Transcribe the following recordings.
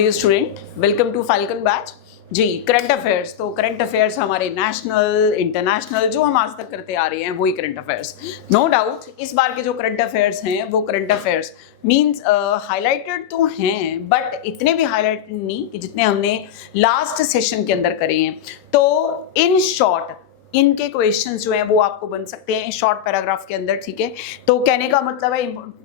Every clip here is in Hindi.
Dear student, welcome to Falcon batch. जी, करंट अफेयर्स। तो करंट अफेयर्स हमारे नेशनल इंटरनेशनल जो हम आज तक करते आ रहे हैं वही करंट अफेयर्स। नो डाउट इस बार के जो करंट अफेयर्स हैं वो करंट अफेयर्स मींस हाईलाइटेड तो हैं बट इतने भी हाईलाइटेड नहीं कि जितने हमने लास्ट सेशन के अंदर करे हैं। तो इन शॉर्ट इनके क्वेश्चंस जो हैं वो आपको बन सकते हैं शॉर्ट पैराग्राफ के अंदर, ठीक है। तो कहने का मतलब है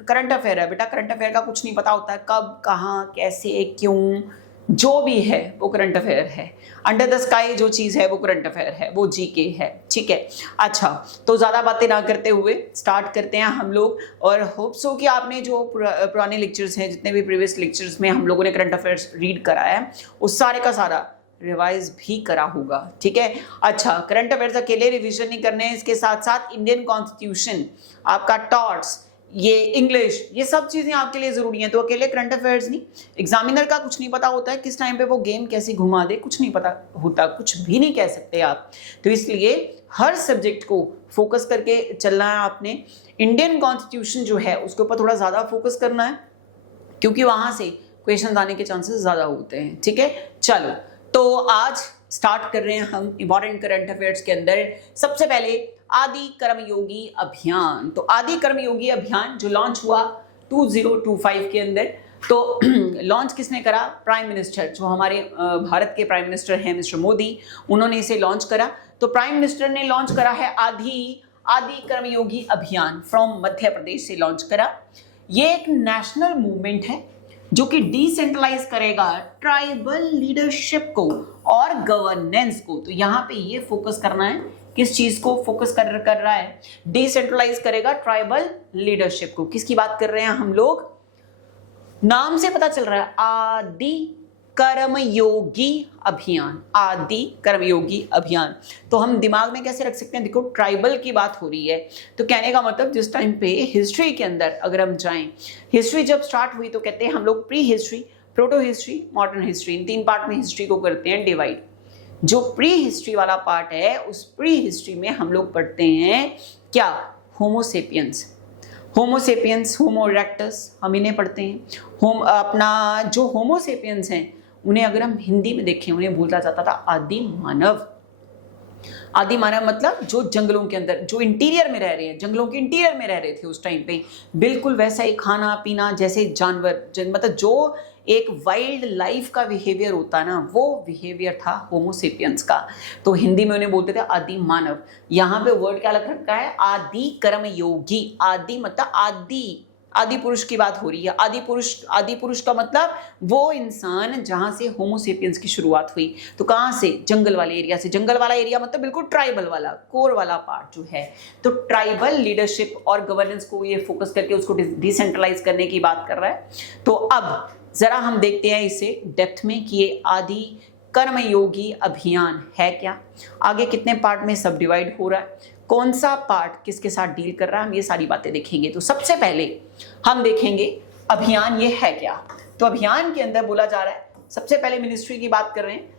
करंट अफेयर है बेटा, करंट अफेयर का कुछ नहीं पता होता है, कब कहाँ कैसे क्यों जो भी है वो करंट अफेयर है। अंडर द स्काई जो चीज़ है वो करंट अफेयर है, वो जीके है, ठीक है। अच्छा, तो ज़्यादा बातें ना करते हुए स्टार्ट करते हैं हम लोग। और होप सो कि आपने जो पुराने लेक्चर्स हैं, जितने भी प्रीवियस लेक्चर्स में हम लोगों ने करंट अफेयर्स रीड कराया है, उस सारे का सारा रिवाइज भी करा होगा, ठीक है। अच्छा, करंट अफेयर्स अकेले रिवीजन नहीं करने हैं, इसके साथ साथ इंडियन कॉन्स्टिट्यूशन, आपका टॉट्स, ये इंग्लिश, ये सब चीजें आपके लिए जरूरी हैं। तो अकेले करंट अफेयर्स नहीं, एग्जामिनर का कुछ नहीं पता होता है किस टाइम पे वो गेम कैसे घुमा दे, कुछ नहीं पता होता, कुछ भी नहीं कह सकते आप। तो इसलिए हर सब्जेक्ट को फोकस करके चलना है आपने। इंडियन कॉन्स्टिट्यूशन जो है उसके ऊपर थोड़ा ज्यादा फोकस करना है क्योंकि वहां से क्वेश्चन आने के चांसेस ज्यादा होते हैं, ठीक है। चलो, तो आज स्टार्ट कर रहे हैं हम इंपॉर्टेंट करंट अफेयर्स के अंदर। सबसे पहले आदि कर्मयोगी अभियान। तो आदि कर्मयोगी अभियान जो लॉन्च हुआ 2025 के अंदर, तो लॉन्च किसने करा? प्राइम मिनिस्टर, जो हमारे भारत के प्राइम मिनिस्टर हैं मिस्टर मोदी, उन्होंने इसे लॉन्च करा। तो प्राइम मिनिस्टर ने लॉन्च करा है आदि कर्मयोगी अभियान, फ्रॉम मध्य प्रदेश से लॉन्च करा। ये एक नेशनल मूवमेंट है जो कि डिसेंट्रलाइज करेगा ट्राइबल लीडरशिप को और गवर्नेंस को। तो यहाँ पे ये फोकस करना है, किस चीज को फोकस कर रहा है? डिसेंट्रलाइज करेगा ट्राइबल लीडरशिप को। किसकी बात कर रहे हैं हम लोग? नाम से पता चल रहा है, आदि कर्मयोगी अभियान, आदि कर्मयोगी अभियान। तो हम दिमाग में कैसे रख सकते हैं? देखो, ट्राइबल की बात हो रही है, तो कहने का मतलब जिस टाइम पे हिस्ट्री के अंदर अगर हम जाएं, हिस्ट्री जब स्टार्ट हुई तो कहते हैं हम लोग pre history, proto history, modern history, इन तीन पार्ट में हिस्ट्री को करते हैं डिवाइड। जो प्री हिस्ट्री वाला पार्ट है, उस प्री हिस्ट्री में हम लोग पढ़ते हैं क्या? होमोसेपियंस, होमोसेपियंस, होमो इरेक्टस, हम इन्हें पढ़ते हैं। अपना जो होमोसेपियंस हैं उन्हें अगर हम हिंदी में देखें, उन्हें बोला जाता था आदि मानव। आदि मानव मतलब जो जंगलों के अंदर, जो इंटीरियर में रह रहे हैं, जंगलों के इंटीरियर में रह रहे थे उस टाइम पे, बिल्कुल वैसा ही खाना पीना जैसे जानवर, मतलब जो एक वाइल्ड लाइफ का बिहेवियर होता है ना, वो बिहेवियर था होमोसेपियंस का। तो हिंदी में उन्हें बोलते थे आदि मानव। यहाँ पे वर्ड क्या लग रखा है? आदि कर्मयोगी। आदि मतलब आदि पुरुष की बात हो रही है। आदि पुरुष का मतलब वो इंसान जहां से होमोसेपियंस की शुरुआत हुई। तो कहां से? जंगल वाले एरिया से। जंगल वाला एरिया मतलब बिल्कुल ट्राइबल वाला, कोर वाला पार्ट जो है। तो ट्राइबल लीडरशिप और गवर्नेंस को ये फोकस करके उसको डिसेंट्रलाइज करने की बात कर रहा है। तो अब जरा हम देखते हैं इसे डेप्थ में कि ये आदि कर्मयोगी अभियान है क्या, आगे कितने पार्ट में सब डिवाइड हो रहा है, कौन सा पार्ट किसके साथ डील कर रहा है, हम ये सारी बातें देखेंगे। तो सबसे पहले हम देखेंगे अभियान ये है क्या। तो अभियान के अंदर बोला जा रहा है, सबसे पहले मिनिस्ट्री की बात कर रहे हैं,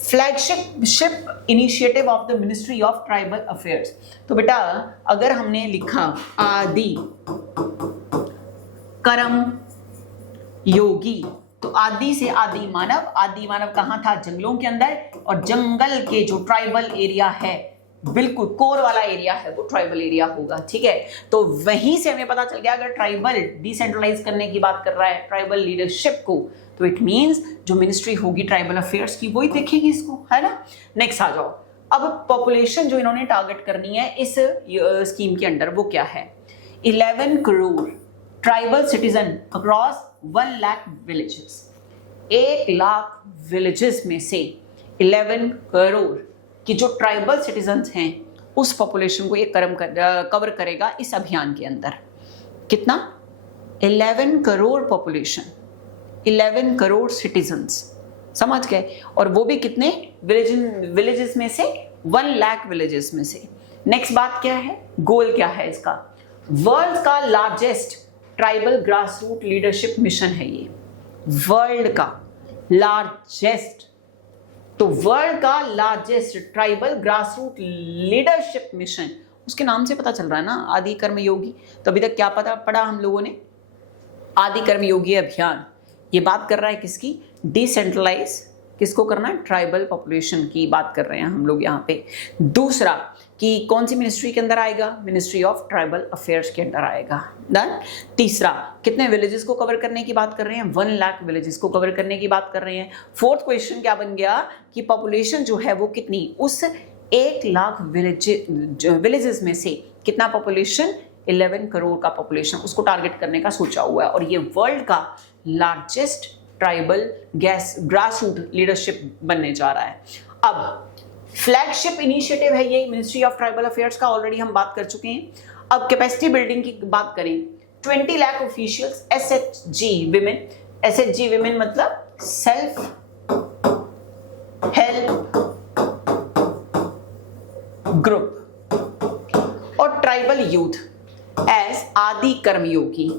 flagship initiative of the ministry of tribal affairs. तो बेटा अगर हमने लिखा आदि कर्म योगी, तो आदि से आदि मानव, आदि मानव कहां था? जंगलों के अंदर, और जंगल के जो ट्राइबल एरिया है, बिल्कुल कोर वाला एरिया है, वो ट्राइबल एरिया होगा, ठीक है। तो वहीं से हमें पता चल गया अगर ट्राइबल डिसेंट्रलाइज करने की बात कर रहा है, ट्राइबल लीडरशिप को, तो इट मींस जो मिनिस्ट्री होगी ट्राइबल अफेयर्स की वही देखेगी इसको, है ना। नेक्स्ट आ जाओ। अब पॉपुलेशन जो इन्होंने टारगेट करनी है इस स्कीम के अंडर, वो क्या है? 11 crore tribal citizen across 1 lakh villages. 1 lakh villages में से 11 करोड़ कि जो ट्राइबल सिटीजन्स हैं उस पॉपुलेशन को ये कवर करेगा इस अभियान के अंदर। कितना? 11 करोड़ पॉपुलेशन, 11 करोड़ सिटीजन्स, समझ गए। और वो भी कितने विलेजेस में से? 1 लाख विलेजेस में से। नेक्स्ट बात क्या है? गोल क्या है इसका? वर्ल्ड का largest tribal grass root leadership mission है ये, वर्ल्ड का लार्जेस्ट। तो वर्ल्ड का largest tribal grass root leadership mission, उसके नाम से पता चल रहा है ना, आदि कर्मयोगी। तो अभी तक क्या पता पढ़ा हम लोगों ने? आदि कर्मयोगी अभियान। ये बात कर रहा है किसकी? डिसेंट्रलाइज, किसको करना है? ट्राइबल पॉपुलेशन की बात कर रहे हैं हम लोग यहाँ पे। दूसरा कि कौन सी मिनिस्ट्री के अंदर आएगा? मिनिस्ट्री ऑफ ट्राइबल अफेयर्स के अंदर आएगा। डन। तीसरा, कितने विलेजेस को कवर करने की बात कर रहे हैं? 1 लाख विलेजेस को कवर करने की बात कर रहे हैं। फोर्थ क्वेश्चन क्या बन गया कि पॉपुलेशन जो है वो कितनी, उस 1 लाख विलेजेस में से कितना पॉपुलेशन? 11 करोड़ का पॉपुलेशन, उसको टारगेट करने का सोचा हुआ है। और ये वर्ल्ड का largest tribal grass root leadership बनने जा रहा है। अब फ्लैगशिप इनिशिएटिव है ये मिनिस्ट्री ऑफ ट्राइबल अफेयर्स का, ऑलरेडी हम बात कर चुके हैं। अब कैपेसिटी बिल्डिंग की बात करें, 20 lakh officials SHG women, SHG women मतलब सेल्फ हेल्प ग्रुप, और ट्राइबल यूथ एज आदि कर्मयोगी,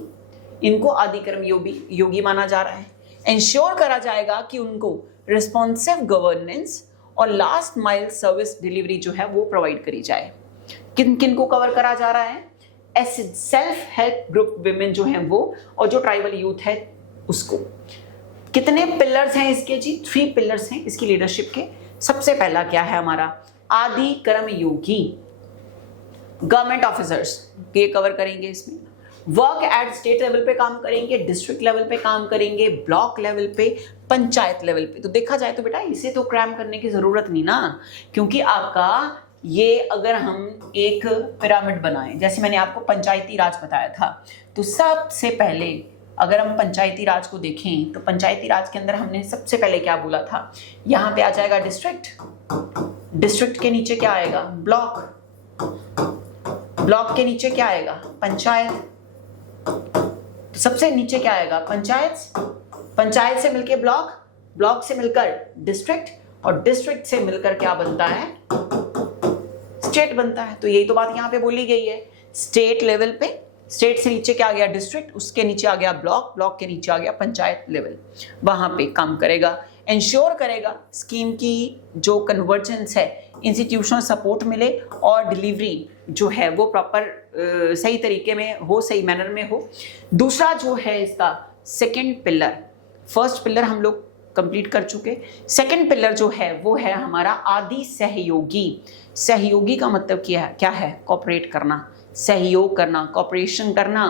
इनको आदि कर्मयोगी माना जा रहा है। इंश्योर करा जाएगा कि उनको रिस्पॉन्सिव गवर्नेंस और लास्ट माइल सर्विस डिलीवरी जो है वो प्रोवाइड करी जाए। किन किन को कवर करा जा रहा है? सेल्फ हेल्प ग्रुप विमेन जो है वो, और जो ट्राइबल यूथ है उसको। कितने पिलर्स हैं इसके जी? 3 पिलर्स हैं इसकी लीडरशिप के। सबसे पहला क्या है हमारा? आदि कर्मयोगी गवर्नमेंट ऑफिसर्स, ये कवर करेंगे इसमें। वर्क एट स्टेट लेवल पे काम करेंगे, डिस्ट्रिक्ट लेवल पे काम करेंगे, ब्लॉक लेवल पे, पंचायत लेवल पे। तो देखा जाए तो बेटा इसे तो क्रैम करने की जरूरत नहीं ना, क्योंकि आपका ये अगर हम एक पिरामिड बनाएं, जैसे मैंने आपको पंचायती राज बताया था, तो सबसे पहले अगर हम पंचायती राज को देखें तो पंचायती राज के अंदर हमने सबसे पहले क्या बोला था? यहाँ पे आ जाएगा डिस्ट्रिक्ट, डिस्ट्रिक्ट के नीचे क्या आएगा? ब्लॉक, ब्लॉक के नीचे क्या आएगा? पंचायत, तो सबसे नीचे क्या आएगा? पंचायत, पंचायत से मिलकर ब्लॉक, ब्लॉक से मिलकर डिस्ट्रिक्ट, और डिस्ट्रिक्ट से मिलकर क्या बनता है? स्टेट बनता है। तो यही तो बात यहाँ पे बोली गई है। स्टेट लेवल पे, स्टेट से नीचे क्या आ गया? डिस्ट्रिक्ट, उसके नीचे आ गया ब्लॉक, ब्लॉक के नीचे आ गया पंचायत लेवल, वहां पे काम करेगा। इंश्योर करेगा स्कीम की जो कन्वर्जेंस है, इंस्टीट्यूशनल सपोर्ट मिले और डिलीवरी जो है वो प्रॉपर सही तरीके में हो, सही मैनर में हो। दूसरा जो है इसका सेकंड पिलर, फर्स्ट पिलर हम लोग कंप्लीट कर चुके। सेकंड पिलर जो है वो है हमारा आदि सहयोगी। सहयोगी का मतलब क्या है? कोऑपरेट करना, सहयोग करना, कोऑपरेशन करना।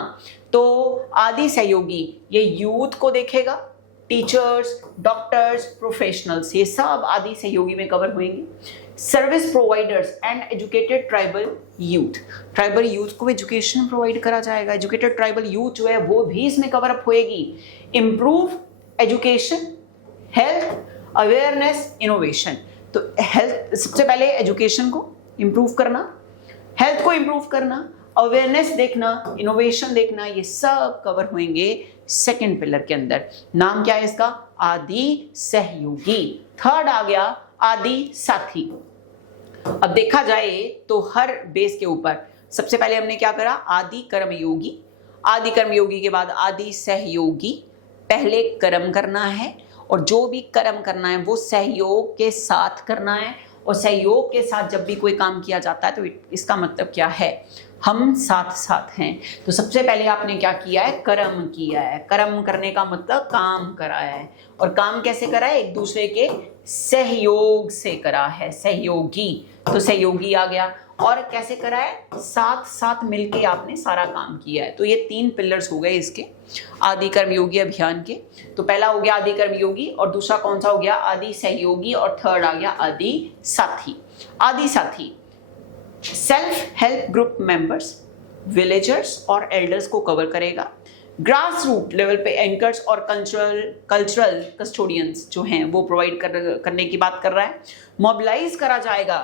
तो आदि सहयोगी ये यूथ को देखेगा, टीचर्स, डॉक्टर्स, प्रोफेशनल्स, ये सब आदि सहयोगी में कवर होंगे। Service providers and educated tribal youth, tribal youth को एजुकेशन प्रोवाइड करा जाएगा। एजुकेटेड ट्राइबल यूथ जो है वो भी इसमें कवर अप होएगी। Improve education, health, awareness, innovation. तो हेल्थ, सबसे पहले एजुकेशन को इम्प्रूव करना, हेल्थ को इम्प्रूव करना, अवेयरनेस देखना, इनोवेशन देखना, ये सब कवर होंगे सेकंड पिलर के अंदर। नाम क्या है इसका? आदि सहयोगी। थर्ड आ गया आदि साथी। अब देखा जाए तो हर बेस के ऊपर सबसे पहले हमने क्या करा? आदि कर्मयोगी, आदि कर्मयोगी के बाद आदि सहयोगी। पहले कर्म करना है, और जो भी कर्म करना है वो सहयोग के साथ करना है, और सहयोग के साथ जब भी कोई काम किया जाता है तो इसका मतलब क्या है? हम साथ साथ हैं। तो सबसे पहले आपने क्या किया है? कर्म किया है। कर्म करने का मतलब काम करा है, और काम कैसे करा है? एक दूसरे के सहयोग से करा है, सहयोगी। तो सहयोगी आ गया। और कैसे करा है? साथ साथ मिलके आपने सारा काम किया है। तो ये 3 पिलर्स हो गए इसके आदि कर्मयोगी अभियान के। तो पहला हो गया आदि कर्मयोगी, और दूसरा कौन सा हो गया? आदि सहयोगी, और थर्ड आ गया आदि साथी। आदि साथी self help group members, villagers और एल्डर्स को कवर करेगा। ग्रास रूट लेवल पे एंकर्स और कल्चरल कस्टोडियंस जो हैं वो प्रोवाइड करने की बात कर रहा है। मोबिलाइज करा जाएगा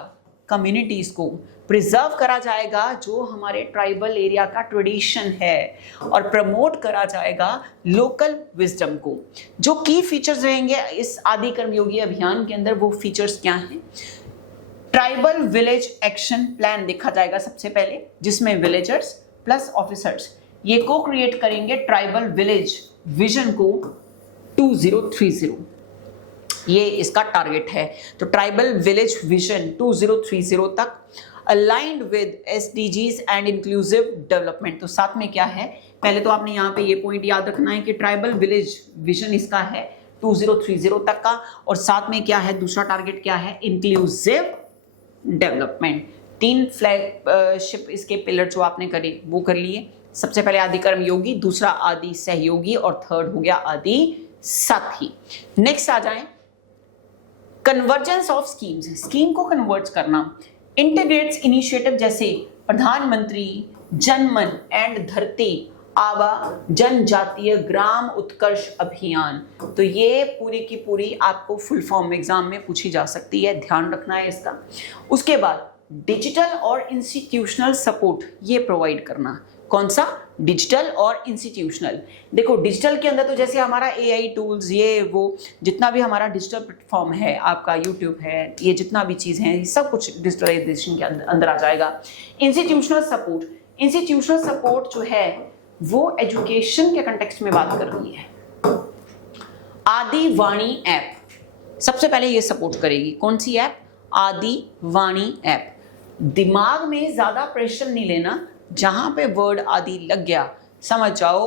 कम्युनिटीज को, प्रिजर्व करा जाएगा जो हमारे ट्राइबल एरिया का ट्रेडिशन है, और प्रमोट करा जाएगा लोकल विजडम को। जो की फीचर्स रहेंगे इस आदि कर्मयोगी अभियान के अंदर, वो फीचर्स क्या हैं? ट्राइबल विलेज एक्शन प्लान देखा जाएगा सबसे पहले, जिसमें विलेजर्स प्लस ऑफिसर्स ये को क्रिएट करेंगे ट्राइबल विलेज विजन को 2030। ये इसका टारगेट है। तो ट्राइबल विलेज विजन 2030 तक aligned with SDGs and inclusive development. तो साथ में क्या है, पहले तो आपने यहाँ पे ये पॉइंट याद रखना है कि ट्राइबल विलेज विजन इसका है 2030 तक का, और साथ में क्या है दूसरा टारगेट क्या है, इंक्लूसिव डेवलपमेंट। 3 फ्लैगशिप इसके पिलर जो आपने करे वो कर लिए। सबसे पहले आदि कर्मयोगी, दूसरा आदि सहयोगी, और थर्ड हो गया आदि साथी। नेक्स्ट आ जाएं, कन्वर्जेंस ऑफ स्कीम्स, स्कीम को कन्वर्ट करना। इंटीग्रेट्स इनिशिएटिव जैसे प्रधानमंत्री जनमन एंड धरती आबा जनजातीय ग्राम उत्कर्ष अभियान। तो ये पूरी की पूरी आपको फुल फॉर्म एग्जाम में पूछी जा सकती है, ध्यान रखना है इसका। उसके बाद डिजिटल और इंस्टीट्यूशनल सपोर्ट ये प्रोवाइड करना। कौन सा, डिजिटल और इंस्टीट्यूशनल। देखो डिजिटल के अंदर तो जैसे हमारा AI टूल्स, ये वो जितना भी हमारा डिजिटल प्लेटफॉर्म है, आपका यूट्यूब है, ये जितना भी चीज़ है, सब कुछ डिजिटलाइजेशन के अंदर आ जाएगा। इंस्टीट्यूशनल सपोर्ट, इंस्टीट्यूशनल सपोर्ट जो है वो एजुकेशन के कंटेक्स्ट में बात कर रही है। आदि वाणी ऐप सबसे पहले ये सपोर्ट करेगी। कौन सी ऐप, आदि वाणी ऐप। दिमाग में ज्यादा प्रेशर नहीं लेना, जहां पे वर्ड आदि लग गया समझ जाओ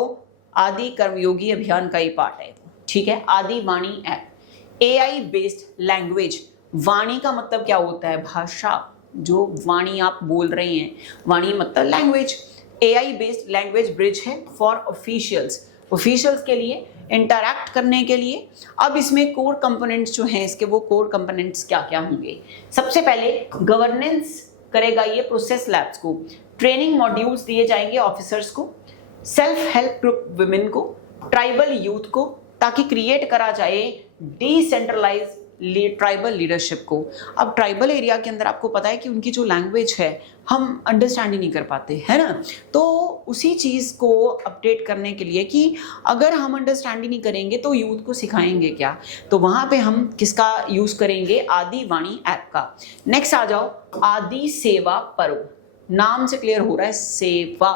आदि कर्मयोगी अभियान का ही पार्ट है, ठीक है। आदि वाणी ऐप। AI बेस्ड लैंग्वेज, वाणी का मतलब क्या होता है, भाषा, जो वाणी आप बोल रहे हैं, वाणी मतलब language. AI based language bridge है फॉर ऑफिशियल्स, ऑफिशियल्स के लिए इंटरैक्ट करने के लिए। अब इसमें कोर कंपोनेंट्स जो हैं इसके, वो कोर कंपोनेंट्स क्या क्या होंगे। सबसे पहले गवर्नेंस करेगा ये प्रोसेस लैब्स को, ट्रेनिंग मॉड्यूल्स दिए जाएंगे ऑफिसर्स को, सेल्फ हेल्प ग्रुप वुमेन को, ट्राइबल यूथ को, ताकि क्रिएट करा जाए डिसेंट्रलाइज ट्राइबल लीडरशिप को। अब ट्राइबल एरिया के अंदर आपको पता है कि उनकी जो लैंग्वेज है हम अंडरस्टैंड ही नहीं कर पाते, है ना। तो उसी चीज़ को अपडेट करने के लिए कि अगर हम अंडरस्टैंड ही नहीं करेंगे तो यूथ को सिखाएंगे क्या, तो वहाँ पे हम किसका यूज़ करेंगे, आदि वाणी ऐप का। नेक्स्ट आ जाओ, आदि सेवा पर्व, नाम से क्लियर हो रहा है सेवा।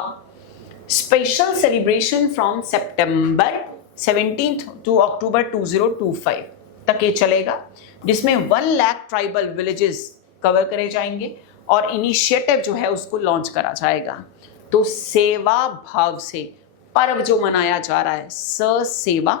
Special celebration from September 17 to October 2025 तक ये चलेगा, जिसमें 1 लाख ट्राइबल विलेजेस कवर करे जाएंगे और इनिशिएटिव जो है उसको लॉन्च करा जाएगा। तो सेवा भाव से पर्व जो मनाया जा रहा है, स सेवा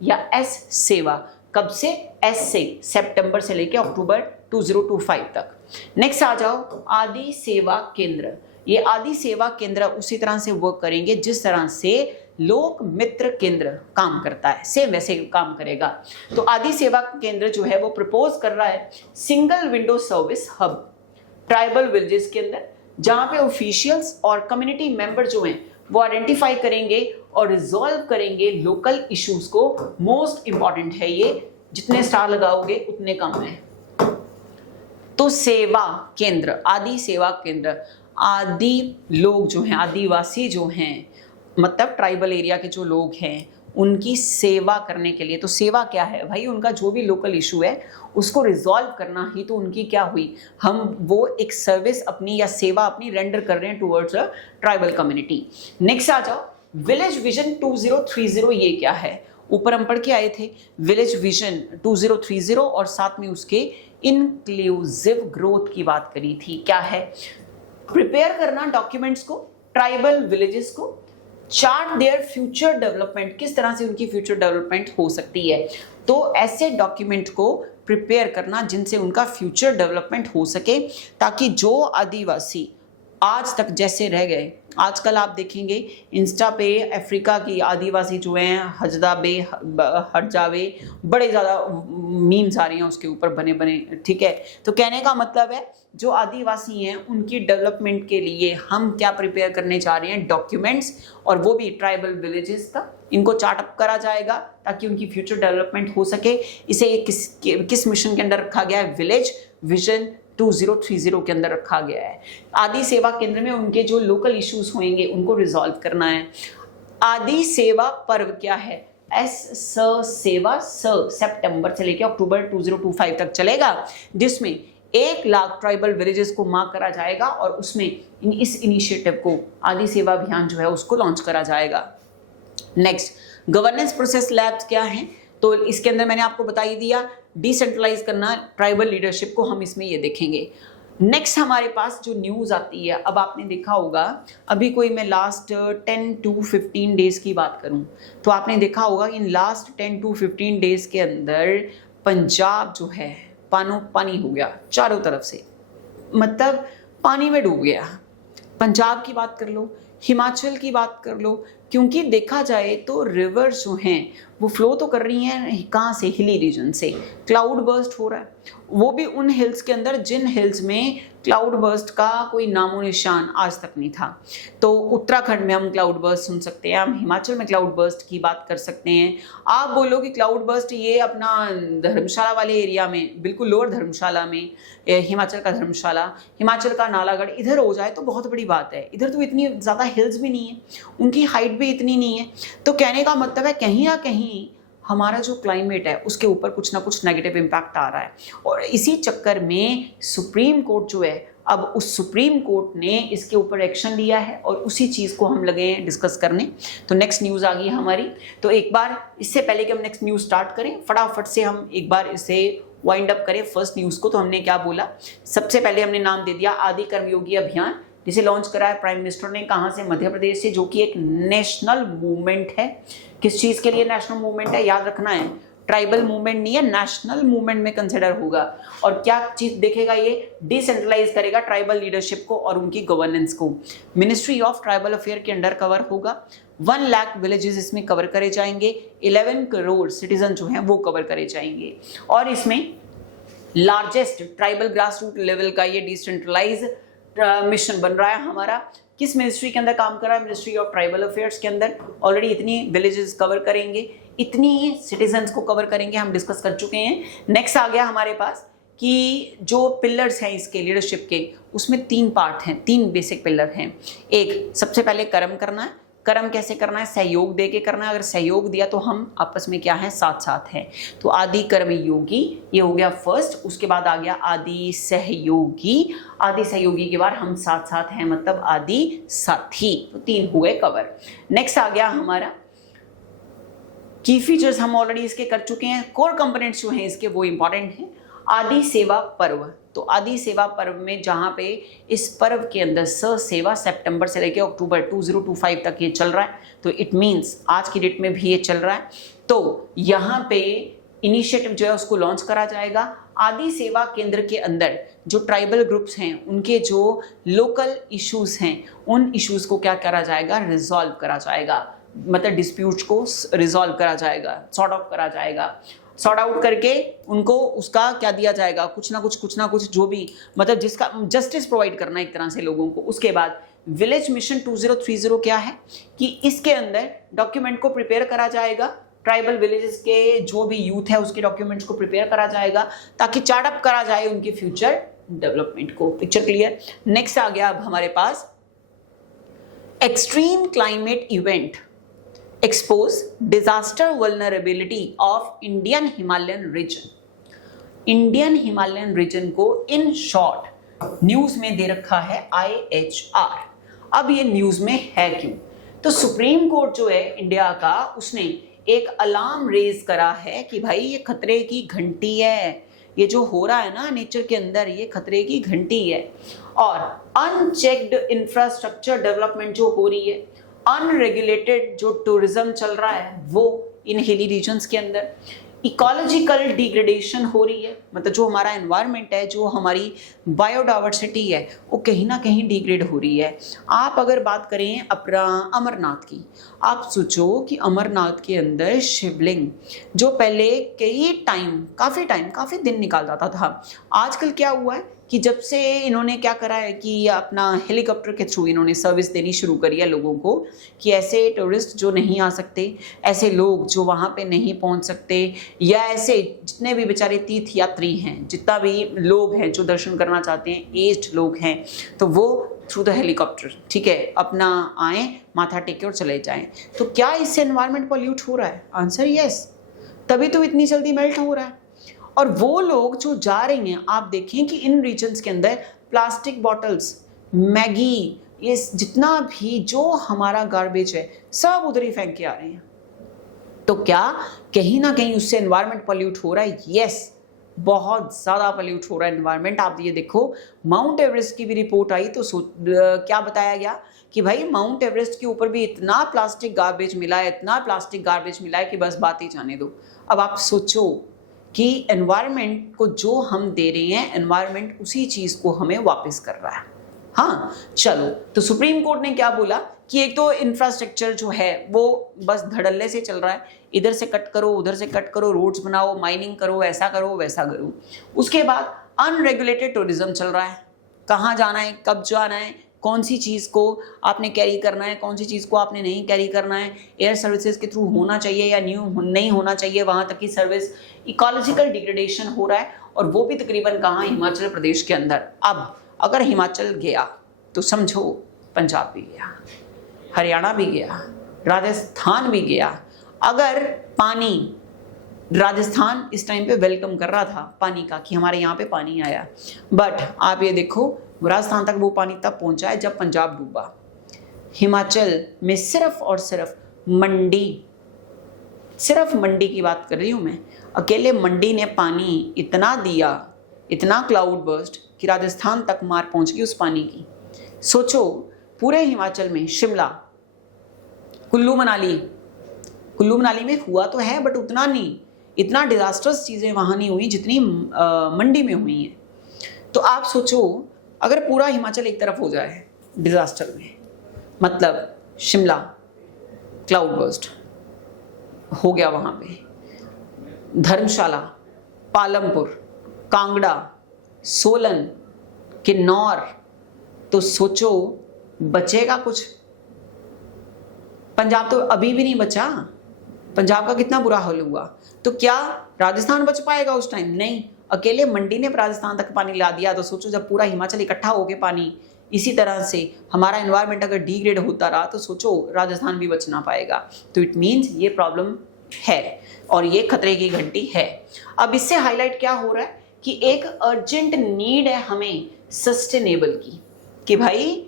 या S सेवा, कब से, S से सितंबर से लेकर अक्टूबर 2025 तक। नेक्स्ट आ जाओ, आदि सेवा केंद्र। ये आदि सेवा केंद्र उसी तरह से वर्क करेंगे जिस तरह से लोक मित्र केंद्र काम करता है, सेम वैसे काम करेगा। तो आदि सेवा केंद्र जो है वो प्रपोज कर रहा है single window service hub tribal villages के अंदर, जहां पे ऑफिशियल्स और कम्युनिटी मेंबर जो हैं वो आइडेंटिफाई करेंगे और रिजॉल्व करेंगे लोकल इश्यूज को। मोस्ट इंपॉर्टेंट है ये, जितने स्टार लगाओगे उतने कम है। तो सेवा केंद्र, आदि सेवा केंद्र, आदि लोग जो हैं, आदिवासी जो हैं, मतलब ट्राइबल एरिया के जो लोग हैं उनकी सेवा करने के लिए। तो सेवा क्या है भाई, उनका जो भी लोकल इशू है उसको रिजॉल्व करना ही तो उनकी क्या हुई, हम वो एक सर्विस अपनी या सेवा अपनी रेंडर कर रहे हैं towards a tribal community. Next आ जाओ, विलेज विजन 2030, ये क्या है, ऊपर हम पढ़ के आए थे विलेज विजन 2030 और साथ में उसके इंक्लूसिव ग्रोथ की बात करी थी। क्या है, प्रिपेयर करना डॉक्यूमेंट्स को, ट्राइबल विलेजेस को, चार्ट देयर फ्यूचर डेवलपमेंट, किस तरह से उनकी फ्यूचर डेवलपमेंट हो सकती है। तो ऐसे डॉक्यूमेंट को प्रिपेयर करना जिनसे उनका फ्यूचर डेवलपमेंट हो सके, ताकि जो आदिवासी आज तक जैसे रह गए, आजकल आप देखेंगे इंस्टा पे अफ्रीका की आदिवासी जो हैं हजदाबे हटजावे, बड़े ज़्यादा मीम्स आ रही हैं उसके ऊपर बने बने, ठीक है। तो कहने का मतलब है जो आदिवासी हैं उनकी डेवलपमेंट के लिए हम क्या प्रिपेयर करने जा रहे हैं, डॉक्यूमेंट्स, और वो भी ट्राइबल विलेजेस का। इनको चार्ट अप करा जाएगा ताकि उनकी फ्यूचर डेवलपमेंट हो सके। इसे किस मिशन के अंदर रखा गया है, विलेज विजन 2030 के अंदर रखा गया है। आदि सेवा केंद्र में उनके जो लोकल इश्यूज होंगे उनको रिजॉल्व करना है। आदि सेवा पर्व क्या है, S सेवा सितंबर से लेकर अक्टूबर 2025 तक चलेगा, जिसमें 1 लाख ट्राइबल विलेजेस को मार्क करा जाएगा और उसमें इस इनिशिएटिव को, आदि सेवा अभियान जो है उसको लॉन्च करा जाएगा। नेक्स्ट, गवर्नेंस प्रोसेस लैब्स क्या हैं, तो इसके अंदर मैंने आपको बता ही दिया, डिसेंट्रलाइज करना ट्राइबल लीडरशिप को, हम इसमें ये देखेंगे। नेक्स्ट हमारे पास जो न्यूज़ आती है, अब आपने देखा होगा, अभी कोई मैं लास्ट 10 to 15 डेज की बात करूं तो आपने देखा होगा इन लास्ट 10 to 15 डेज के अंदर पंजाब जो है पानो पानी हो गया चारों तरफ से, मतलब पानी में डूब गया। पंजाब की बात कर लो, हिमाचल की बात कर लो, क्योंकि देखा जाए तो रिवर्स जो हैं वो फ्लो तो कर रही हैं कहाँ से, हिली रीजन से। क्लाउड बर्स्ट हो रहा है, वो भी उन हिल्स के अंदर जिन हिल्स में क्लाउड बर्स्ट का कोई नामो निशान आज तक नहीं था। तो उत्तराखंड में हम क्लाउड बर्स्ट सुन सकते हैं, हम हिमाचल में क्लाउड बर्स्ट की बात कर सकते हैं। आप बोलो कि क्लाउड बर्स्ट ये अपना धर्मशाला वाले एरिया में, बिल्कुल लोअर धर्मशाला में, हिमाचल का धर्मशाला, हिमाचल का नालागढ़ इधर हो जाए तो बहुत बड़ी बात है। इधर तो इतनी ज़्यादा हिल्स भी नहीं है, उनकी हाइट भी इतनी नहीं है। तो कहने का मतलब है कहीं ना कहीं हमारा जो क्लाइमेट है उसके ऊपर कुछ ना कुछ नेगेटिव इम्पैक्ट आ रहा है। और इसी चक्कर में सुप्रीम कोर्ट जो है, अब उस सुप्रीम कोर्ट ने इसके ऊपर एक्शन लिया है और उसी चीज़ को हम लगे हैं डिस्कस करने। तो नेक्स्ट न्यूज़ आ गई हमारी। तो एक बार इससे पहले कि हम नेक्स्ट न्यूज़ स्टार्ट करें, फटाफट से हम एक बार इसे वाइंड अप करें फर्स्ट न्यूज़ को। तो हमने क्या बोला, सबसे पहले हमने नाम दे दिया आदि कर्मयोगी अभियान, जिसे लॉन्च करा है प्राइम मिनिस्टर ने। कहाँ से? मध्य प्रदेश से, जो कि एक नेशनल मूवमेंट है। किस चीज़ के लिए नेशनल मूवमेंट है, याद रखना है, ट्राइबल मूवमेंट नहीं है, नेशनल मूवमेंट में कंसिडर होगा। और क्या चीज़ देखेगा, ये डिसेंट्रलाइज करेगा ट्राइबल लीडरशिप को और उनकी गवर्नेंस को। मिनिस्ट्री ऑफ ट्राइबल अफेयर के अंडर कवर होगा। 1 लाख विलेजेस इसमें कवर करे जाएंगे, 11 करोड़ सिटीजन जो हैं वो कवर करे जाएंगे। और इसमें largest tribal grass root level का ये डिसेंट्रलाइज मिशन बन रहा है हमारा। किस मिनिस्ट्री के अंदर काम कर रहा है? मिनिस्ट्री ऑफ ट्राइबल अफेयर्स के अंदर। ऑलरेडी इतनी विलेजेस कवर करेंगे, इतनी सिटीजन्स को कवर करेंगे, हम डिस्कस कर चुके हैं। नेक्स्ट आ गया हमारे पास कि जो पिलर्स हैं इसके लीडरशिप के, उसमें 3 पार्ट हैं, 3 बेसिक पिलर हैं। एक, सबसे पहले कर्म करना है। कर्म कैसे करना है? सहयोग दे के करना है। अगर सहयोग दिया तो हम आपस में क्या है, साथ साथ हैं। तो आदि कर्म योगी ये हो गया फर्स्ट। उसके बाद आ गया आदि सहयोगी। आदि सहयोगी के बाद हम साथ साथ हैं, मतलब आदि साथी। तो 3 हुए कवर। नेक्स्ट आ गया हमारा की फीचर्स, हम ऑलरेडी इसके कर चुके हैं। कोर कंपोनेंट्स जो हैं इसके वो इंपॉर्टेंट हैं। आदि सेवा पर्व, तो आदि सेवा पर्व में जहाँ पे इस पर्व के अंदर सेवा सितंबर से लेकर अक्टूबर 2025 तक ये चल रहा है। तो इट मीन्स आज की डेट में भी ये चल रहा है। तो यहाँ पे इनिशिएटिव जो है उसको लॉन्च करा जाएगा। आदि सेवा केंद्र के अंदर जो ट्राइबल ग्रुप्स हैं उनके जो लोकल इश्यूज हैं उन इश्यूज को क्या करा जाएगा, रिजॉल्व करा जाएगा। मतलब डिस्प्यूट्स को रिजॉल्व करा जाएगा, सॉर्ट आउट करा जाएगा। सॉर्ट आउट करके उनको उसका क्या दिया जाएगा, कुछ ना कुछ जो भी, मतलब जिसका जस्टिस प्रोवाइड करना एक तरह से लोगों को। उसके बाद विलेज मिशन 2030 क्या है कि इसके अंदर डॉक्यूमेंट को प्रिपेयर करा जाएगा। ट्राइबल विलेजेस के जो भी यूथ है उसके डॉक्यूमेंट्स को प्रिपेयर करा जाएगा ताकि चार्ट अप करा जाए उनके फ्यूचर डेवलपमेंट को। Picture clear? नेक्स्ट आ गया अब हमारे पास extreme climate event expose disaster vulnerability of Indian Himalayan region। Indian Himalayan region को इन शॉर्ट न्यूज में दे रखा है IHR। अब ये न्यूज में है क्यों? तो सुप्रीम कोर्ट जो है इंडिया का, उसने एक अलार्म रेज करा है कि भाई ये खतरे की घंटी है, ये जो हो रहा है ना नेचर के अंदर ये खतरे की घंटी है। और अनचेक्ड इंफ्रास्ट्रक्चर डेवलपमेंट जो हो रही है, अनरेगुलेटेड जो टूरिज्म चल रहा है वो इन हिली रीजन्स के अंदर, इकोलॉजिकल डिग्रेडेशन हो रही है, मतलब जो हमारा एनवायरनमेंट है, जो हमारी बायोडाइवर्सिटी है वो कहीं ना कहीं डिग्रेड हो रही है। आप अगर बात करें अपना अमरनाथ की, आप सोचो कि अमरनाथ के अंदर शिवलिंग जो पहले काफ़ी दिन निकाल जाता था, आजकल क्या हुआ है कि जब से इन्होंने क्या करा है कि अपना हेलीकॉप्टर के थ्रू इन्होंने सर्विस देनी शुरू करी है लोगों को, कि ऐसे टूरिस्ट जो नहीं आ सकते, ऐसे लोग जो वहाँ पे नहीं पहुँच सकते, या ऐसे जितने भी बेचारे तीर्थ यात्री हैं, जितना भी लोग हैं जो दर्शन करना चाहते हैं, एज्ड लोग हैं, तो वो थ्रू द हेलीकॉप्टर, ठीक है, अपना आएँ, माथा टेके और चले जाएँ। तो क्या इससे एनवायरनमेंट पॉल्यूट हो रहा है? आंसर येस, तभी तो इतनी जल्दी मेल्ट हो रहा है। और वो लोग जो जा रहे हैं, आप देखें कि इन रीजन्स के अंदर प्लास्टिक बॉटल्स, मैगी, ये जितना भी जो हमारा गार्बेज है सब उधर ही फेंक के आ रहे हैं। तो क्या कहीं ना कहीं उससे एनवायरनमेंट पॉल्यूट हो रहा है? यस, बहुत ज़्यादा पोल्यूट हो रहा है एनवायरनमेंट। आप ये देखो, माउंट एवरेस्ट की भी रिपोर्ट आई तो क्या बताया गया कि भाई माउंट एवरेस्ट के ऊपर भी इतना प्लास्टिक गार्बेज मिला है, इतना प्लास्टिक गार्बेज मिला है कि बस बात ही जाने दो। अब आप सोचो कि एनवायरनमेंट को जो हम दे रहे हैं, एनवायरनमेंट उसी चीज़ को हमें वापस कर रहा है। हाँ चलो, तो सुप्रीम कोर्ट ने क्या बोला कि एक तो इंफ्रास्ट्रक्चर जो है वो बस धड़ल्ले से चल रहा है, इधर से कट करो, उधर से कट करो, रोड्स बनाओ, माइनिंग करो, ऐसा करो, वैसा करो। उसके बाद अनरेगुलेटेड टूरिज्म चल रहा है, कहाँ जाना है, कब जाना है, कौन सी चीज़ को आपने कैरी करना है, कौन सी चीज़ को आपने नहीं कैरी करना है, एयर सर्विसेज के थ्रू होना चाहिए या नहीं होना चाहिए, वहाँ तक की सर्विस। इकोलॉजिकल डिग्रेडेशन हो रहा है, और वो भी तकरीबन कहाँ, हिमाचल प्रदेश के अंदर। अब अगर हिमाचल गया तो समझो पंजाब भी गया, हरियाणा भी गया, राजस्थान भी गया। अगर पानी, राजस्थान इस टाइम पे वेलकम कर रहा था पानी का कि हमारे यहाँ पे पानी आया, बट आप ये देखो राजस्थान तक वो पानी तब पहुँचा है जब पंजाब डूबा। हिमाचल में सिर्फ और सिर्फ मंडी, सिर्फ मंडी की बात कर रही हूँ मैं, अकेले मंडी ने पानी इतना दिया, इतना क्लाउड बर्स्ट कि राजस्थान तक मार पहुँच गई उस पानी की। सोचो पूरे हिमाचल में, शिमला, कुल्लू मनाली में हुआ तो है बट उतना नहीं, इतना डिजास्टर्स चीज़ें वहाँ नहीं हुई जितनी मंडी में हुई हैं। तो आप सोचो अगर पूरा हिमाचल एक तरफ हो जाए डिजास्टर में, मतलब शिमला क्लाउड बर्स्ट हो गया वहाँ पे, धर्मशाला, पालमपुर, कांगड़ा, सोलन, किन्नौर, तो सोचो बचेगा कुछ? पंजाब तो अभी भी नहीं बचा, पंजाब का कितना बुरा हाल हुआ। तो क्या राजस्थान बच पाएगा उस टाइम? नहीं, अकेले मंडी ने राजस्थान तक पानी ला दिया। तो सोचो जब पूरा हिमाचल इकट्ठा हो गया पानी, इसी तरह से हमारा एनवायरनमेंट अगर डिग्रेड होता रहा तो सोचो राजस्थान भी बच ना पाएगा। तो इट मीन्स ये प्रॉब्लम है और ये खतरे की घंटी है। अब इससे हाईलाइट क्या हो रहा है कि एक अर्जेंट नीड है हमें सस्टेनेबल की, कि भाई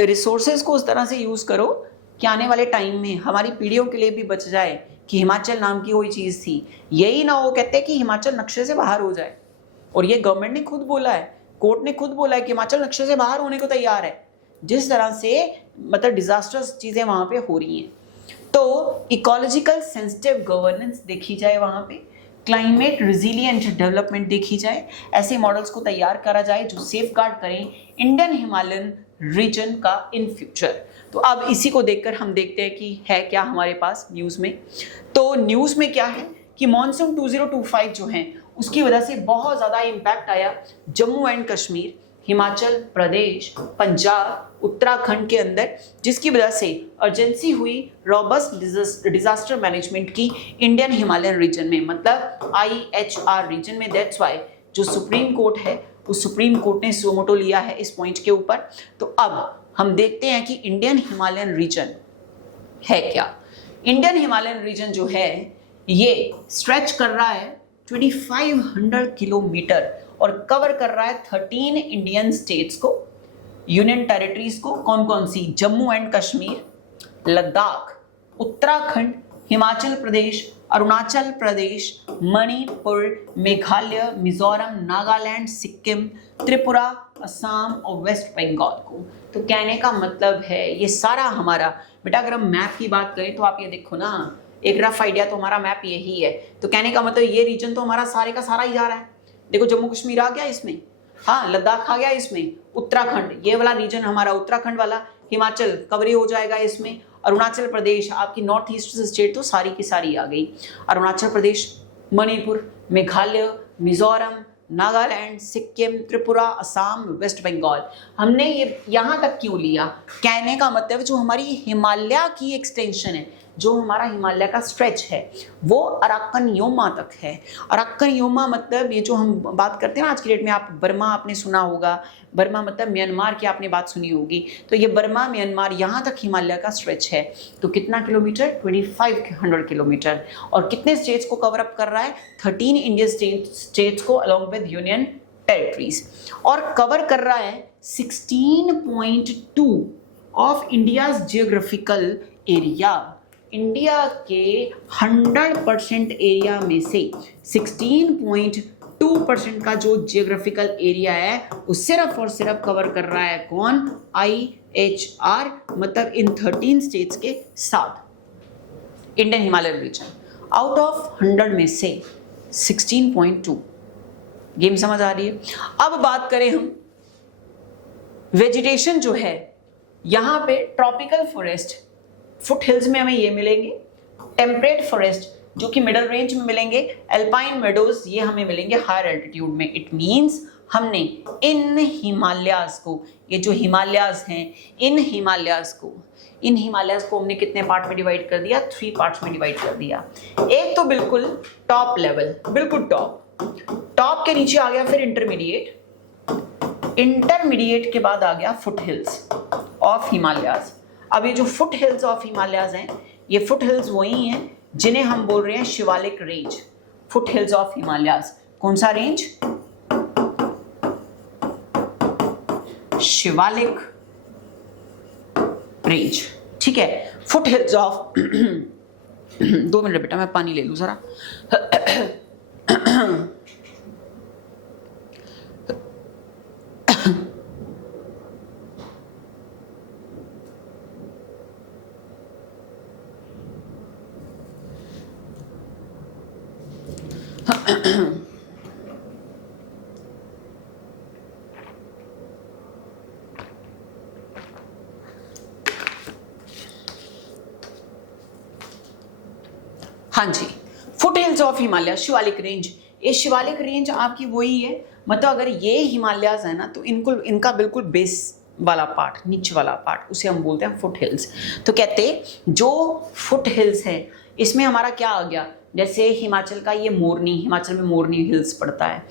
रिसोर्सेज को उस तरह से यूज करो कि आने वाले टाइम में हमारी पीढ़ियों के लिए भी बच जाए, कि हिमाचल नाम की कोई चीज़ थी, यही ना हो कहते कि हिमाचल नक्शे से बाहर हो जाए। और ये गवर्नमेंट ने खुद बोला है, कोर्ट ने खुद बोला है कि हिमाचल नक्शे से बाहर होने को तैयार है, जिस तरह से मतलब डिजास्टर्स चीज़ें वहाँ पे हो रही हैं। तो इकोलॉजिकल सेंसिटिव गवर्नेंस देखी जाए, वहाँ पे क्लाइमेट रिजिलियंट डेवलपमेंट देखी जाए, ऐसे मॉडल्स को तैयार करा जाए जो सेफगार्ड करें इंडियन हिमालयन रीजन का इन फ्यूचर। तो अब इसी को देखकर हम देखते हैं कि है क्या हमारे पास न्यूज़ में। तो न्यूज़ में क्या है कि मॉनसून 2025 जो है उसकी वजह से बहुत ज़्यादा इम्पैक्ट आया जम्मू एंड कश्मीर, हिमाचल प्रदेश, पंजाब, उत्तराखंड के अंदर, जिसकी वजह से अर्जेंसी हुई रॉबस्ट डिजास्टर मैनेजमेंट की इंडियन हिमालयन रीजन में, मतलब IHR रीजन में। दैट्स वाई जो सुप्रीम कोर्ट है उस सुप्रीम कोर्ट ने सुमोटो लिया है इस पॉइंट के ऊपर। तो अब हम देखते हैं कि इंडियन हिमालयन रीजन है क्या। इंडियन हिमालयन रीजन जो है ये स्ट्रेच कर रहा है 2500 किलोमीटर और कवर कर रहा है 13 इंडियन स्टेट्स को, यूनियन टेरिटरीज को। कौन कौन सी? जम्मू एंड कश्मीर, लद्दाख, उत्तराखंड, हिमाचल प्रदेश, अरुणाचल प्रदेश, मणिपुर, मेघालय, मिजोरम, नागालैंड, सिक्किम, त्रिपुरा, असम और वेस्ट बंगाल को। तो कहने का मतलब है ये सारा हमारा, बेटा अगर हम मैप की बात करें तो आप ये देखो ना, एक रफ आइडिया तो हमारा मैप यही है। तो कहने का मतलब ये रीजन तो हमारा सारे का सारा ही जा रहा है। देखो जम्मू कश्मीर आ गया इसमें, हाँ लद्दाख आ गया इसमें, उत्तराखंड ये वाला रीजन हमारा उत्तराखंड वाला, हिमाचल कवरी हो जाएगा इसमें, अरुणाचल प्रदेश आपकी नॉर्थ ईस्ट स्टेट तो सारी की सारी आ गई, अरुणाचल प्रदेश, मणिपुर, मेघालय, मिजोरम, नागालैंड, सिक्किम, त्रिपुरा, असम, वेस्ट बंगाल। हमने ये यहाँ तक क्यों लिया? कहने का मतलब जो हमारी हिमालय की एक्सटेंशन है, जो हमारा हिमालय का स्ट्रेच है वो अराक्कन योमा तक है। अराक्कन योमा मतलब ये जो हम बात करते हैं ना आज की डेट में, आप बर्मा आपने सुना होगा, बर्मा मतलब म्यांमार की आपने बात सुनी होगी। तो ये बर्मा म्यांमार यहाँ तक हिमालय का स्ट्रेच है। तो कितना किलोमीटर? 2500 किलोमीटर। और कितने स्टेट्स को कवर अप कर रहा है? 13 इंडियन स्टेट्स को अलॉन्ग विद यूनियन टेरिटरीज। और कवर कर रहा है 16.2 of India's geographical area. India के 100% एरिया में से 16.2% का जो जियोग्राफिकल एरिया है वो सिर्फ और सिर्फ कवर कर रहा है कौन? IHR, मतलब इन 13 स्टेट्स के साथ Indian Himalayan region. Out of 100 में से 16.2। गेम समझ आ रही है? अब बात करें हम वेजिटेशन जो है, यहां पे ट्रॉपिकल फॉरेस्ट फुट हिल्स में हमें ये मिलेंगे, टेम्परेट फॉरेस्ट जो कि मिडल रेंज में मिलेंगे, एल्पाइन मेडोज ये हमें मिलेंगे हायर एल्टीट्यूड में। इट मींस हमने इन हिमालयाज को, ये जो हिमालयाज हैं, इन हिमालयाज को हमने कितने पार्ट में डिवाइड कर दिया? 3 पार्ट्स में डिवाइड कर दिया। एक तो बिल्कुल टॉप लेवल, बिल्कुल टॉप के नीचे आ गया फिर इंटरमीडिएट के बाद आ गया फुट हिल्स ऑफ हिमालयाज। अब ये जो फुट हिल्स ऑफ हिमालयाज हैं, ये फुट हिल्स वही हैं जिन्हें हम बोल रहे हैं Shivalik range. Foot hills of Himalayas, कौन सा रेंज? शिवालिक रेंज, ठीक है। फुट हिल्स ऑफ 2 मिनट बेटा, मैं पानी ले लूं जरा। हाँ जी, foothills of Himalaya, Shivalik range. ये शिवालिक रेंज आपकी वही है, मतलब अगर ये हिमालयाज है ना तो इनका बिल्कुल बेस वाला पार्ट, नीचे वाला पार्ट, उसे हम बोलते हैं फुट हिल्स। तो कहते जो फुट हिल्स है इसमें हमारा क्या आ गया? जैसे हिमाचल का ये मोरनी, हिमाचल में मोरनी हिल्स पड़ता है,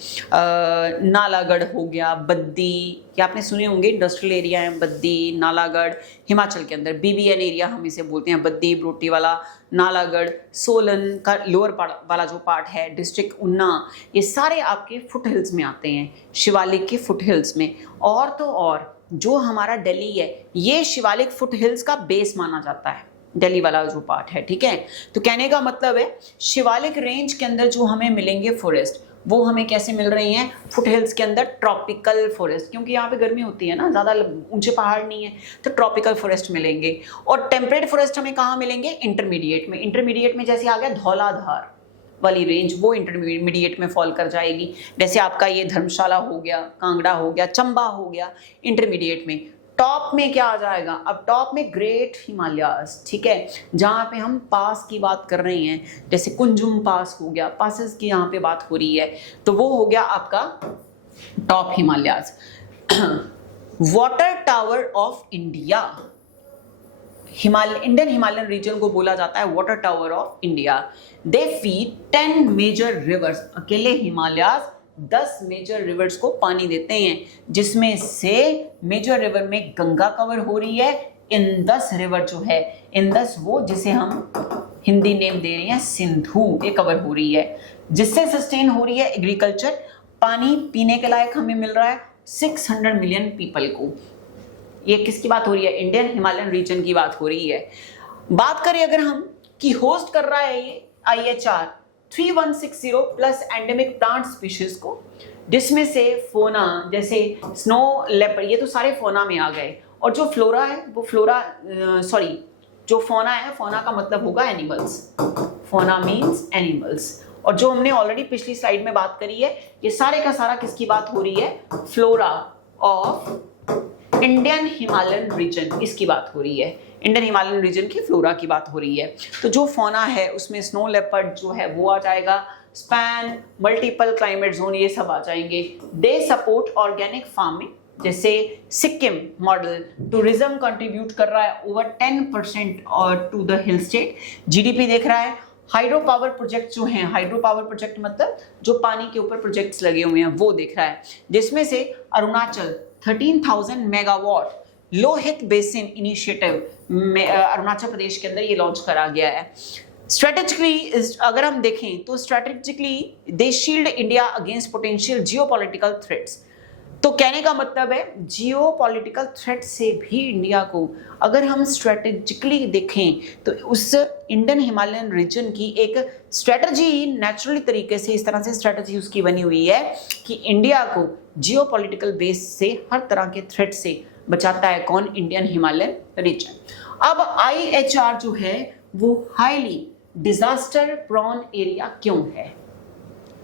नालागढ़ हो गया, बद्दी, क्या आपने सुने होंगे, इंडस्ट्रियल एरिया है बद्दी, नालागढ़, हिमाचल के अंदर BBN एरिया हम इसे बोलते हैं, बद्दी, बरोटी वाला, नालागढ़, सोलन का लोअर वाला जो पार्ट है, डिस्ट्रिक्ट ऊना, ये सारे आपके फुट हिल्स में आते हैं, शिवालिक के फुट हिल्स में। और तो और जो हमारा दिल्ली है ये शिवालिक फुट हिल्स का बेस माना जाता है, दिल्ली वाला जो पार्ट है, ठीक है। तो कहने का मतलब है शिवालिक रेंज के अंदर जो हमें मिलेंगे फॉरेस्ट, वो हमें कैसे मिल रही हैं? फुट हिल्स के अंदर ट्रॉपिकल फॉरेस्ट, क्योंकि यहाँ पे गर्मी होती है ना, ज़्यादा ऊंचे पहाड़ नहीं है, तो ट्रॉपिकल फॉरेस्ट मिलेंगे। और टेम्परेट फॉरेस्ट हमें कहाँ मिलेंगे? इंटरमीडिएट में। इंटरमीडिएट में जैसे आ गया धौलाधार वाली रेंज, वो इंटरमीडिएट में फॉल कर जाएगी। जैसे आपका ये धर्मशाला हो गया, कांगड़ा हो गया, चंबा हो गया, इंटरमीडिएट में। टॉप में क्या आ जाएगा? अब टॉप में ग्रेट हिमालयाज, ठीक है, जहाँ पे हम पास की बात कर रहे हैं, जैसे कुंजुम पास हो गया, पासेस की यहाँ पे बात हो रही है, तो वो हो गया आपका top Himalayas. Water tower of India, Indian Himalayan region को बोला जाता है water tower of India. They feed 10 major rivers, अकेले हिमालयाज 10 मेजर रिवर्स को पानी देते हैं, जिसमें से मेजर रिवर में गंगा कवर हो रही है। इन 10 रिवर जो है, इन 10 वो जिसे हम हिंदी नेम दे रहे हैं सिंधु, ये कवर हो रही है, जिससे सस्टेन हो रही है एग्रीकल्चर। पानी पीने के लायक हमें मिल रहा है 600 मिलियन पीपल को। ये किसकी बात हो रही है? इंडियन हिमालयन रीजन की बात हो रही है। बात करें अगर हम कि होस्ट कर रहा है ये IHR 3160 plus endemic plant species को, जिसमें से फोना जैसे स्नो लेपर्ड, ये तो सारे फोना में आ गए। और जो फ्लोरा है वो जो फोना है, फोना का मतलब होगा एनिमल्स, फोना मीन्स एनिमल्स। और जो हमने ऑलरेडी पिछली स्लाइड में बात करी है, ये सारे का सारा किसकी बात हो रही है? Flora of Indian Himalayan region, इसकी बात हो रही है। इंडियन हिमालयन रीजन की फ्लोरा की बात हो रही है। तो जो फोना है उसमें स्नो लेपर्ड जो है वो आ जाएगा, स्पैन, मल्टीपल क्लाइमेट जोन, ये सब आ जाएंगे। दे सपोर्ट ऑर्गेनिक फार्मिंग, जैसे सिक्किम मॉडल टूरिज्म कंट्रीब्यूट कर रहा है ओवर 10% और to the hill state, GDP देख रहा है। हाइड्रो पावर प्रोजेक्ट जो हैं, हाइड्रो पावर प्रोजेक्ट मतलब जो पानी के ऊपर प्रोजेक्ट्स लगे हुए हैं वो देख रहा है, जिसमें से Arunachal 13,000 megawatt Lohit basin initiative Arunachal Pradesh के अंदर ये लॉन्च करा गया है। स्ट्रेटेजिकली अगर हम देखें तो strategically they shield India against potential geopolitical threats. तो कहने का मतलब है जियो पॉलिटिकल थ्रेट से भी इंडिया को अगर हम स्ट्रेटेजिकली देखें तो उस इंडियन हिमालयन रीजन की एक स्ट्रेटजी नेचुरली तरीके से इस तरह से स्ट्रेटजी उसकी बनी हुई है कि इंडिया को जियो पॉलिटिकल बेस से हर तरह के थ्रेट से बचाता है कौन? Indian Himalayan region. अब IHR जो है वो हाईली डिजास्टर प्रोन एरिया क्यों है?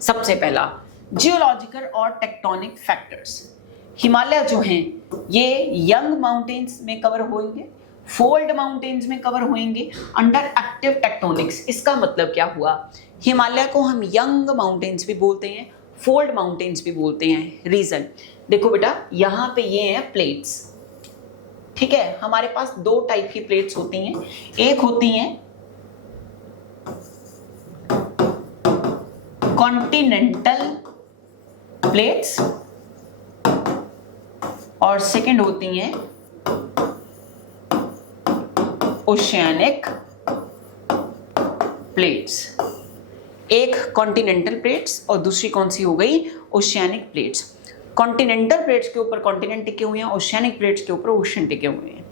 सबसे पहला जियोलॉजिकल और टेक्टोनिक फैक्टर्स। हिमालय जो हैं ये यंग माउंटेन्स में कवर होंगे, फोल्ड माउंटेन्स में कवर होंगे अंडर एक्टिव टेक्टोनिक्स। इसका मतलब क्या हुआ? हिमालय को हम यंग माउंटेन्स भी बोलते हैं, फोल्ड माउंटेन्स भी बोलते हैं। रीजन देखो बेटा, यहाँ पे ये हैं प्लेट्स, ठीक है। हमारे पास दो टाइप की प्लेट्स होती हैं, एक होती हैं कॉन्टिनेंटल प्लेट्स और सेकंड होती हैं ओशियानिक प्लेट्स। एक कॉन्टिनेंटल प्लेट्स और दूसरी कौन सी हो गई? Oceanic plates. कॉन्टिनेंटल प्लेट्स के ऊपर कॉन्टिनेंट टिके हुए हैं, ओशियानिक प्लेट्स के ऊपर ओशन टिके हुए हैं।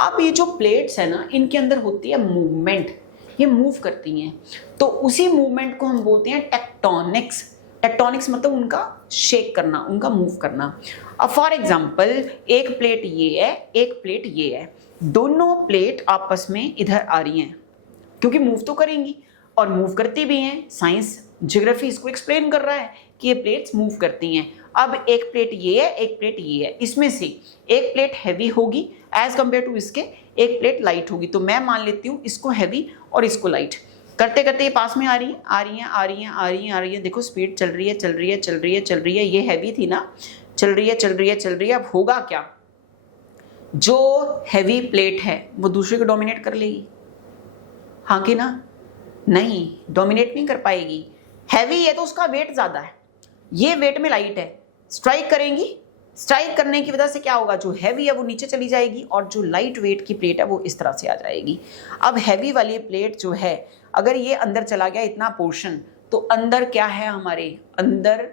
अब ये जो प्लेट्स है ना, इनके अंदर होती है मूवमेंट, ये मूव करती हैं, तो उसी मूवमेंट को हम बोलते हैं टेक्टोनिक्स। टेक्टोनिक्स मतलब उनका शेक करना, उनका मूव करना। अब फॉर एग्जांपल एक प्लेट ये है, एक प्लेट ये है, दोनों प्लेट आपस में इधर आ रही हैं क्योंकि मूव तो करेंगी और मूव करती भी हैं। साइंस ज्योग्राफी इसको एक्सप्लेन कर रहा है कि ये प्लेट्स मूव करती हैं। अब एक प्लेट ये है, एक प्लेट ये है, इसमें से एक प्लेट हैवी होगी एज कंपेयर टू इसके, एक प्लेट लाइट होगी। तो मैं मान लेती हूँ इसको हैवी और इसको लाइट। करते करते ये पास में आ रही है, आ रही है, आ रही है, आ रही है, आ रही है। देखो स्पीड चल रही है, चल रही है, चल रही है, चल रही है। ये हैवी थी ना, चल रही है, चल रही है, चल रही है। अब होगा क्या? जो हैवी प्लेट है वो दूसरे को डोमिनेट कर लेगी, हाँ कि ना? नहीं, डोमिनेट नहीं कर पाएगी। हैवी है तो उसका वेट ज्यादा है, ये वेट में लाइट है, स्ट्राइक करेंगी। स्ट्राइक करने की वजह से क्या होगा? जो हैवी है वो नीचे चली जाएगी और जो लाइट वेट की प्लेट है वो इस तरह से आ जाएगी। अब हैवी वाली प्लेट जो है, अगर ये अंदर चला गया इतना पोर्शन, तो अंदर क्या है? हमारे अंदर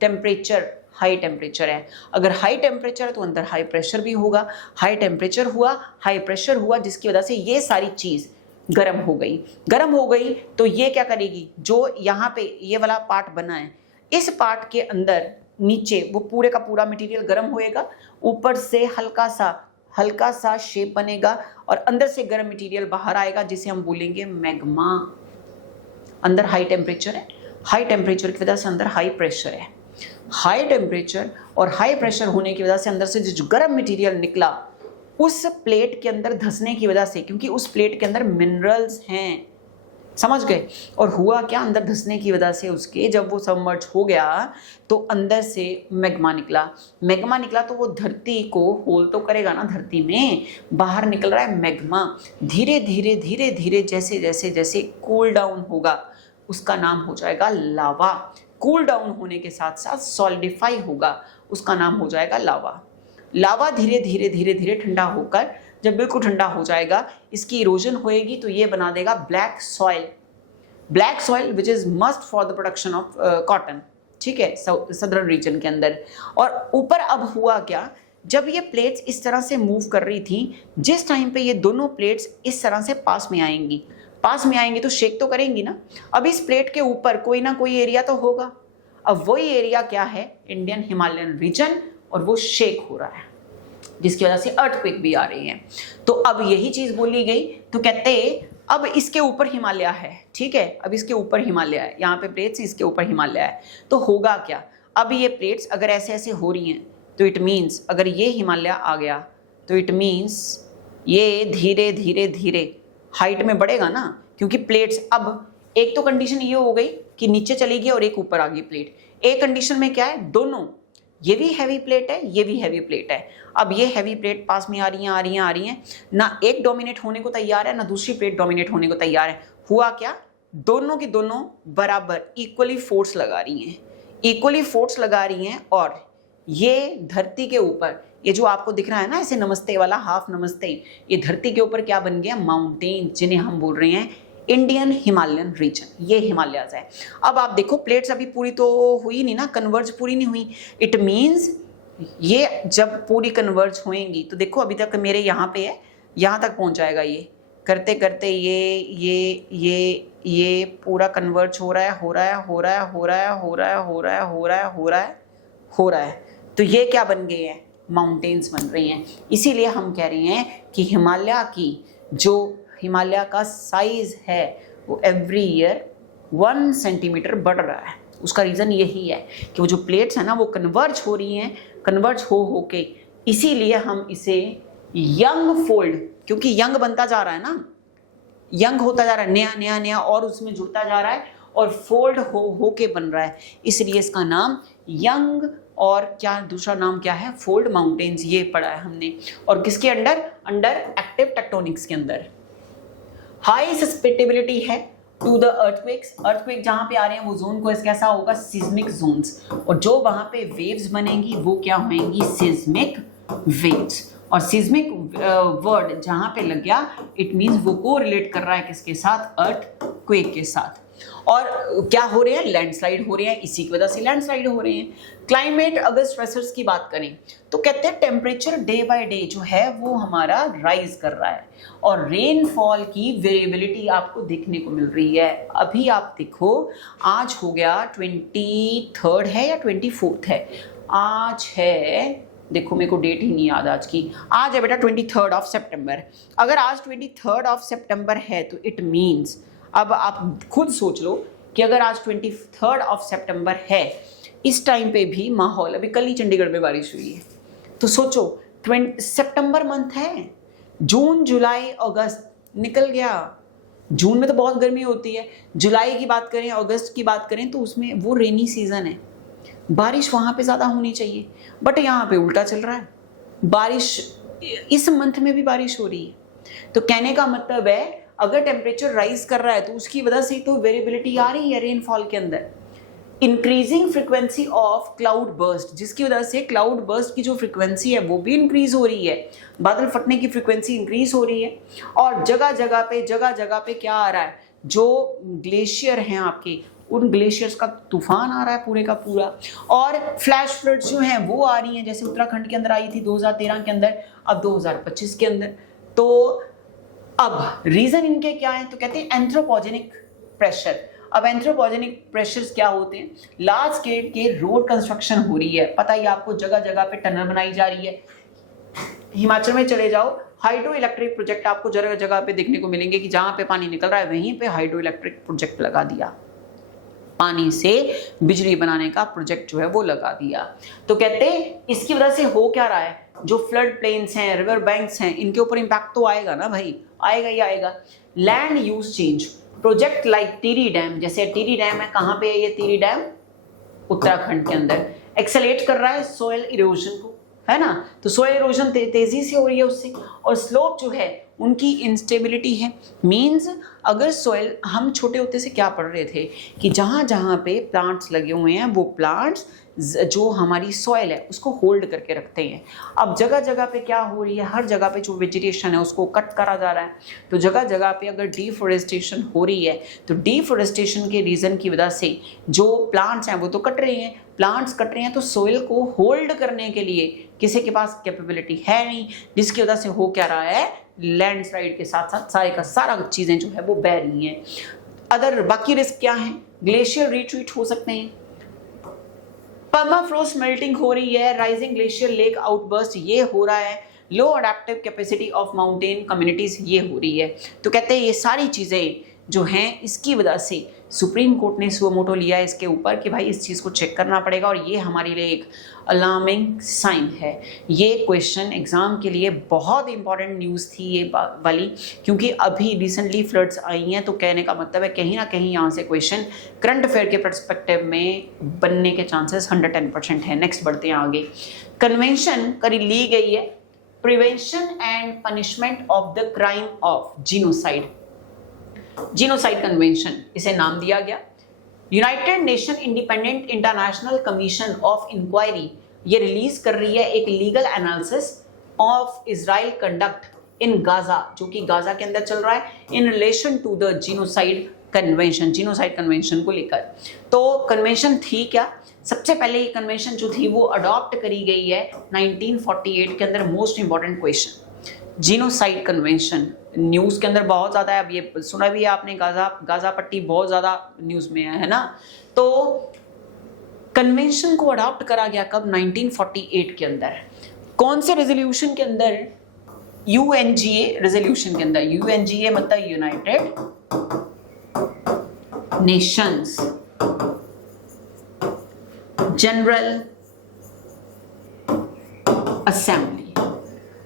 टेम्परेचर, हाई टेम्परेचर है। अगर हाई टेम्परेचर है तो अंदर हाई प्रेशर भी होगा। हाई टेम्परेचर हुआ, हाई प्रेशर हुआ, जिसकी वजह से ये सारी चीज गर्म हो गई। गर्म हो गई तो ये क्या करेगी? जो यहाँ पे ये वाला पार्ट बना है, इस पार्ट के अंदर नीचे वो पूरे का पूरा मटेरियल गर्म होएगा, ऊपर से हल्का सा शेप बनेगा और अंदर से गर्म मटेरियल बाहर आएगा, जिसे हम बोलेंगे मैग्मा। अंदर हाई टेम्परेचर है, हाई टेम्परेचर की वजह से अंदर हाई प्रेशर है। हाई टेम्परेचर और हाई प्रेशर होने की वजह से अंदर से जो गर्म मटेरियल निकला उस प्लेट के अंदर धंसने की वजह से, क्योंकि उस प्लेट के अंदर मिनरल्स हैं, समझ गए? और हुआ क्या? अंदर धंसने की वजह से उसके जब वो सबमर्ज हो गया तो अंदर से मैग्मा निकला। मैग्मा निकला तो वो धरती को होल तो करेगा ना, धरती में बाहर निकल रहा है मैग्मा। धीरे धीरे धीरे धीरे जैसे जैसे जैसे कूल डाउन होगा उसका नाम हो जाएगा लावा। कूल डाउन होने के साथ साथ सॉलिडिफाई होगा, उसका नाम हो जाएगा लावा। लावा धीरे धीरे धीरे धीरे ठंडा होकर जब बिल्कुल ठंडा हो जाएगा, इसकी इरोजन होएगी तो ये बना देगा black soil. Black soil which is must for the production of cotton, ठीक है, सदर्न रीजन के अंदर। और ऊपर अब हुआ क्या? जब ये प्लेट्स इस तरह से मूव कर रही थी, जिस टाइम पे ये दोनों प्लेट्स इस तरह से पास में आएंगी तो शेक तो करेंगी ना। अब इस प्लेट के ऊपर कोई ना कोई एरिया तो होगा। अब वही एरिया क्या है? इंडियन हिमालयन रीजन, और वो शेक हो रहा है जिसकी वजह से अर्थक्वेक भी आ रही है। तो अब यही चीज बोली गई, तो कहते अब इसके ऊपर हिमालय है, ठीक है, अब इसके ऊपर हिमालय है, यहाँ पे प्लेट्स इसके ऊपर हिमालय है, तो होगा क्या? अब ये प्लेट्स अगर ऐसे ऐसे हो रही हैं तो इट मीन्स अगर ये हिमालय आ गया तो इट मीन्स ये धीरे धीरे धीरे हाइट में बढ़ेगा ना, क्योंकि प्लेट्स अब एक तो कंडीशन ये हो गई कि नीचे चली गई और एक ऊपर आ गई प्लेट। एक कंडीशन में क्या है? दोनों, ये भी हैवी प्लेट है, ये भी हैवी प्लेट है। अब ये हैवी प्लेट पास में आ रही हैं, ना एक डोमिनेट होने को तैयार है ना दूसरी प्लेट डोमिनेट होने को तैयार है। हुआ क्या? दोनों की दोनों बराबर इक्वली फोर्स लगा रही हैं, और ये धरती के ऊपर, ये जो आपको दिख रहा है ना ऐसे नमस्ते वाला, हाफ नमस्ते, ये धरती के ऊपर क्या बन गया? माउंटेन, जिन्हें हम बोल रहे हैं इंडियन हिमालयन रीजन, ये हिमालयाज है। अब आप देखो प्लेट्स अभी पूरी तो हुई नहीं ना, कन्वर्ज पूरी नहीं हुई। इट मीन्स ये जब पूरी कन्वर्ज होएंगी तो देखो अभी तक मेरे यहाँ पे है, यहाँ तक पहुँच जाएगा ये, करते करते ये पूरा कन्वर्ज हो रहा है, हो रहा है, हो रहा है, हो रहा है, हो रहा है, हो रहा है, हो रहा है, हो रहा है, हो रहा है। तो ये क्या बन गए हैं? माउंटेन्स बन रही हैं। इसीलिए हम कह रहे हैं कि हिमालय का साइज है वो एवरी ईयर 1 सेंटीमीटर बढ़ रहा है। उसका रीज़न यही है कि वो जो प्लेट्स हैं ना वो कन्वर्ज हो रही हैं, कन्वर्ज हो के, इसीलिए हम इसे यंग फोल्ड, क्योंकि यंग बनता जा रहा है ना, यंग होता जा रहा है, नया नया नया और उसमें जुड़ता जा रहा है और फोल्ड हो के बन रहा है, इसलिए इसका नाम यंग, और क्या दूसरा नाम क्या है? Fold mountains. ये पढ़ा है हमने। और किसके अंडर? अंडर एक्टिव टेक्टोनिक्स के अंदर। हाई सस्पेक्टेबिलिटी है टू द अर्थक्वेक्स। अर्थक्वेक जहां पे आ रहे हैं वो जोन को कैसा होगा? Seismic zones. और जो वहां पे वेव्स बनेंगी वो क्या होंगी? Seismic waves. और सिस्मिक वर्ड जहां पे लग गया, इट मींस वो को रिलेट कर रहा है किसके साथ? अर्थक्वेक के साथ। और क्या हो रहे हैं? लैंडस्लाइड हो रहे हैं, इसी की वजह से लैंडस्लाइड हो रहे हैं। क्लाइमेट अगर स्ट्रेसर्स की बात करें तो कहते हैं टेम्परेचर डे बाय डे जो है वो हमारा राइज कर रहा है, और रेनफॉल की वेरिएबिलिटी आपको देखने को मिल रही है। अभी आप देखो, आज हो गया 23 है या 24 है? आज है, देखो मेरे को डेट ही नहीं याद आज की, आज है बेटा 23 सितंबर। अगर आज 23 सितंबर है तो इट मीन्स, अब आप खुद सोच लो कि अगर आज 23 सितंबर है, इस टाइम पे भी माहौल, अभी कल ही चंडीगढ़ में बारिश हुई है, तो सोचो सितंबर मंथ है, जून जुलाई अगस्त निकल गया। जून में तो बहुत गर्मी होती है, जुलाई की बात करें, अगस्त की बात करें तो उसमें वो रेनी सीजन है, बारिश वहाँ पे ज़्यादा होनी चाहिए, बट यहाँ पे उल्टा चल रहा है, बारिश इस मंथ में भी बारिश हो रही है। तो कहने का मतलब है अगर टेम्परेचर राइज कर रहा है तो उसकी वजह से तो वेरिएबिलिटी आ रही है रेनफॉल के अंदर। Increasing frequency of cloud burst, जिसकी वजह से क्लाउड बर्स्ट की जो फ्रिक्वेंसी है वो भी इंक्रीज हो रही है, बादल फटने की फ्रिक्वेंसी इंक्रीज हो रही है। और जगह जगह पे क्या आ रहा है? जो ग्लेशियर हैं आपके, उन ग्लेशियर्स का तूफान आ रहा है पूरे का पूरा। और फ्लैश फ्लड्स जो हैं वो आ रही हैं, जैसे उत्तराखंड के अंदर आई थी 2013 के अंदर, अब 2025 के अंदर। तो अब रीजन इनके क्या है? तो कहते हैं एंथ्रोपोजेनिक प्रेशर। अब एंथ्रोपोजेनिक प्रेशर्स क्या होते हैं? लार्ज स्केल के रोड कंस्ट्रक्शन हो रही है, पता ही आपको, जगह जगह पे टनल बनाई जा रही है। हिमाचल में चले जाओ, हाइड्रो इलेक्ट्रिक प्रोजेक्ट आपको जगह जगह पे देखने को मिलेंगे कि जहां पे पानी निकल रहा है वहीं पे हाइड्रो इलेक्ट्रिक प्रोजेक्ट लगा दिया, पानी से बिजली बनाने का प्रोजेक्ट जो है वो लगा दिया। तो कहते हैं इसकी वजह से हो क्या रहा है? जो फ्लड प्लेन्स हैं, रिवर बैंक्स हैं, इनके ऊपर इंपैक्ट तो आएगा ना भाई, आएगा ही आएगा। Land use change, project like Tehri dam, जैसे टिहरी डैम है, कहाँ पे है ये टिहरी डैम? उत्तराखंड के अंदर। एक्सेलेरेट कर रहा है सोयल इरोजन को, है ना? तो सोयल इरोजन तेजी से हो रही है उससे, और स्लोप जो है उनकी इंस्टेबिलिटी है। मींस अगर सोयल, हम छोटे होते से क्या पढ़ रहे थे कि जहाँ जहाँ पे प्लांट्स लगे हुए हैं वो प्लांट्स जो हमारी सॉइल है उसको होल्ड करके रखते हैं। अब जगह जगह पे क्या हो रही है? हर जगह पे जो वेजिटेशन है उसको कट करा जा रहा है। तो जगह जगह पे अगर डिफॉरेस्टेशन हो रही है तो डिफॉरेस्टेशन के रीज़न की वजह से जो प्लांट्स हैं वो तो कट रहे हैं, प्लांट्स कट रहे हैं, तो सॉइल को होल्ड करने के लिए किसी के पास कैपेबिलिटी है नहीं, जिसकी वजह से हो क्या रहा है? लैंडस्लाइड के साथ साथ सारे का सारा चीज़ें जो है वो बह रही हैं। अदर बाकी रिस्क क्या है? ग्लेशियर रिट्रीट हो सकते हैं, परमाफ्रोस्ट मेल्टिंग हो रही है, राइजिंग ग्लेशियर लेक आउटबर्स्ट ये हो रहा है, low adaptive capacity of mountain communities ये हो रही है। तो कहते हैं ये सारी चीज़ें जो हैं इसकी वजह से सुप्रीम कोर्ट ने सुओ मोटो लिया है इसके ऊपर कि भाई इस चीज़ को चेक करना पड़ेगा, और ये हमारे लिए एक अलार्मिंग साइन है। ये क्वेश्चन एग्जाम के लिए बहुत इंपॉर्टेंट न्यूज़ थी ये वाली, क्योंकि अभी रिसेंटली फ्लड्स आई हैं, तो कहने का मतलब है कहीं ना कहीं यहाँ से क्वेश्चन करंट अफेयर के परस्पेक्टिव में बनने के चांसेस 110% है। नेक्स्ट बढ़ते हैं आगे। कन्वेंशन करी ली गई है, prevention and punishment of the crime of genocide, genocide convention इसे नाम दिया गया। United Nation independent international commission of inquiry ये रिलीज कर रही है एक legal analysis of Israel conduct in Gaza, जो कि गाजा के अंदर चल रहा है, in relation to the genocide convention, genocide convention को लेकर। तो कन्वेंशन थी क्या? सबसे पहले ये कन्वेंशन जो थी वो अडॉप्ट करी गई है 1948 के अंदर। Most important question, genocide convention news के अंदर बहुत ज्यादा है, अब ये सुना भी है आपने, गाजा पट्टी बहुत ज्यादा न्यूज में है ना। तो कन्वेंशन को अडॉप्ट करा गया कब? 1948 के अंदर। कौन से रेजोल्यूशन के अंदर? यूएनजीए रेजोल्यूशन के अंदर। यूएनजीए मतलब United Nations general assembly,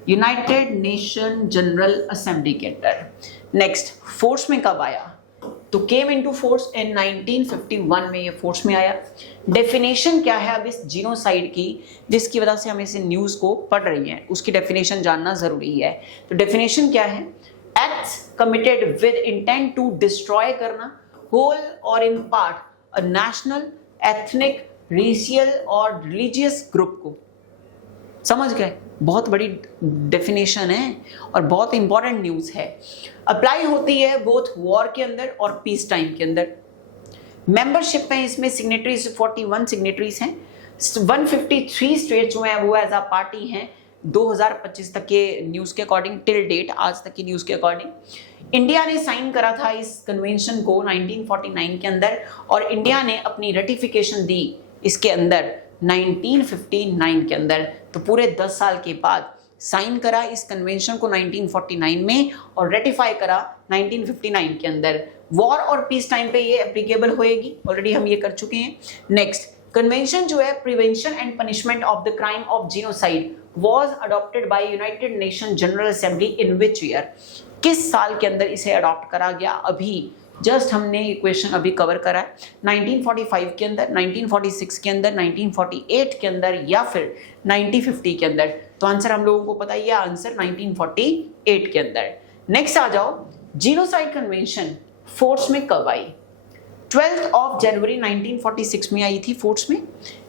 United nation general assembly के अंदर। नेक्स्ट, फोर्स में कब आया? तो केम इनटू फोर्स इन 1951 में ये फोर्स में आया। डेफिनेशन क्या है अब इस जीनोसाइड की, जिसकी वजह से हम इस न्यूज को पढ़ रही हैं, उसकी डेफिनेशन जानना जरूरी है। तो डेफिनेशन क्या है? Acts committed with intent to destroy करना होल और in part a national, ethnic, racial और रिलीजियस ग्रुप को। समझ गए? बहुत बड़ी डेफिनेशन है और बहुत इंपॉर्टेंट न्यूज है। अप्लाई होती है बोथ वॉर के अंदर और पीस टाइम के अंदर। मेंबरशिप में इसमें सिग्नेटरीज 41 सिग्नेटरीज हैं। 153 स्टेट जो हैं वो एज अ पार्टी हैं 2025 तक के न्यूज के अकॉर्डिंग, टिल डेट आज तक की न्यूज के अकॉर्डिंग। इंडिया ने साइन करा था इस कन्वेंशन को 1949 के अंदर, और इंडिया ने अपनी रेटिफिकेशन दी इसके अंदर 1959 के अंदर। तो पूरे 10 साल के बाद साइन करा इस कन्वेंशन को 1949 में और रेटिफाई करा 1959 के अंदर। वॉर और पीस टाइम पे ये एप्लीकेबल होएगी, ऑलरेडी हम ये कर चुके हैं। नेक्स्ट, कन्वेंशन जो है prevention and punishment of the crime of genocide was adopted by United nation general assembly in which year? किस साल के अंदर इसे अडॉप्ट करा गया? अभी जस्ट हमने ये क्वेश्चन अभी कवर करा है। 1945 के अंदर, 1946 के अंदर, 1948 के अंदर या फिर 1950 के अंदर? तो आंसर हम लोगों को पता ही है, आंसर 1948 के अंदर। नेक्स्ट आ जाओ, जीनोसाइड कन्वेंशन फोर्स में कब आई? 12 जनवरी 1946 में आई थी फोर्स में,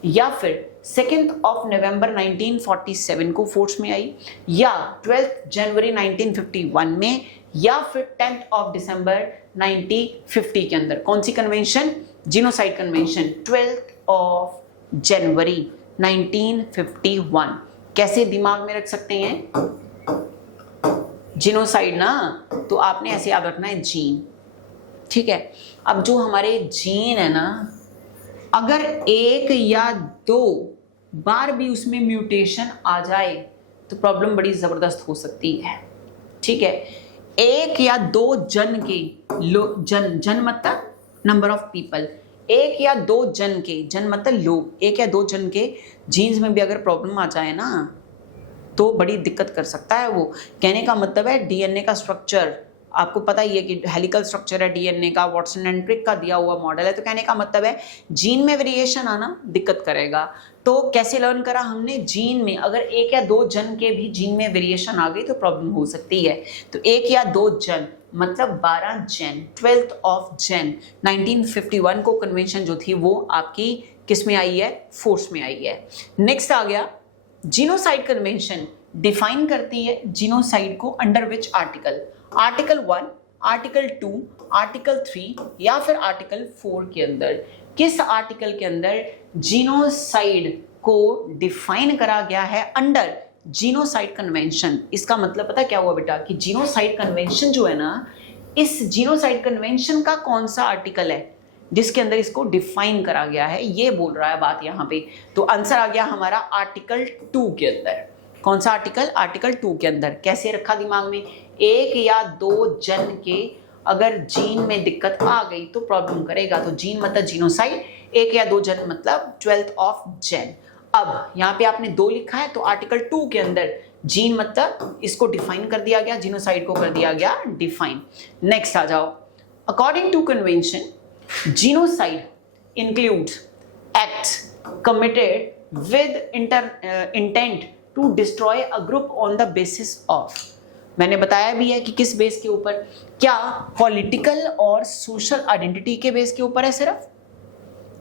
या फिर 2 नवंबर 1947 को फोर्स में आई, या 12 जनवरी 1951 में, या फिर 10 दिसंबर 1950 के अंदर? कौन सी कन्वेंशन? जीनोसाइड कन्वेंशन 12 जनवरी 1951। कैसे दिमाग में रख सकते हैं जीनोसाइड ना? तो आपने ऐसे याद रखना है, जीन। ठीक है, अब जो हमारे जीन है ना, अगर एक या दो बार भी उसमें म्यूटेशन आ जाए तो प्रॉब्लम बड़ी जबरदस्त हो सकती है। ठीक है, एक या दो जन के, जन मतलब नंबर ऑफ पीपल, एक या दो जन के, जन मतलब लोग, एक या दो जन के जीन्स में भी अगर प्रॉब्लम आ जाए ना तो बड़ी दिक्कत कर सकता है वो। कहने का मतलब है डीएनए का स्ट्रक्चर आपको पता ही है कि हेलिकल स्ट्रक्चर है डीएनए का, वाटसन एंड क्रिक का दिया हुआ मॉडल है। तो कहने का मतलब है जीन में वेरिएशन आना दिक्कत करेगा। तो कैसे लर्न करा हमने? जीन में अगर एक या दो जन के भी जीन में वेरिएशन आ गई तो प्रॉब्लम हो सकती है। तो एक या दो जन मतलब 12 जन, 12 जन 1951 को कन्वेंशन जो थी वो आपकी किस में आई है? फोर्स में आई है। नेक्स्ट आ गया, जीनोसाइड कन्वेंशन डिफाइन करती है जीनोसाइड को under which article? Article 1, article 2, article 3 या फिर आर्टिकल 4 के अंदर? किस आर्टिकल के अंदर जीनोसाइड को डिफाइन करा गया है अंडर जीनोसाइड कन्वेंशन? इसका मतलब पता क्या हुआ बेटा कि जीनोसाइड कन्वेंशन जो है ना, इस जीनोसाइड कन्वेंशन का कौन सा आर्टिकल है जिसके अंदर इसको डिफाइन करा गया है, ये बोल रहा है बात यहाँ पे। तो आंसर आ गया हमारा आर्टिकल 2 के अंदर। कौन सा आर्टिकल? आर्टिकल 2 के अंदर। कैसे रखा दिमाग में? एक या दो जन के अगर जीन में दिक्कत आ गई तो प्रॉब्लम करेगा। तो जीन मतलब जीनोसाइड, एक या दो जन मतलब 12 जन। अब यहाँ पे आपने 2 लिखा है तो आर्टिकल 2 के अंदर जीन मतलब इसको डिफाइन कर दिया गया, जीनोसाइड को कर दिया गया डिफाइन। नेक्स्ट आ जाओ, according to convention genocide includes acts committed with intent to destroy a group on the basis of. मैंने बताया भी है कि किस बेस के ऊपर? क्या पॉलिटिकल और सोशल आइडेंटिटी के बेस के ऊपर है सिर्फ,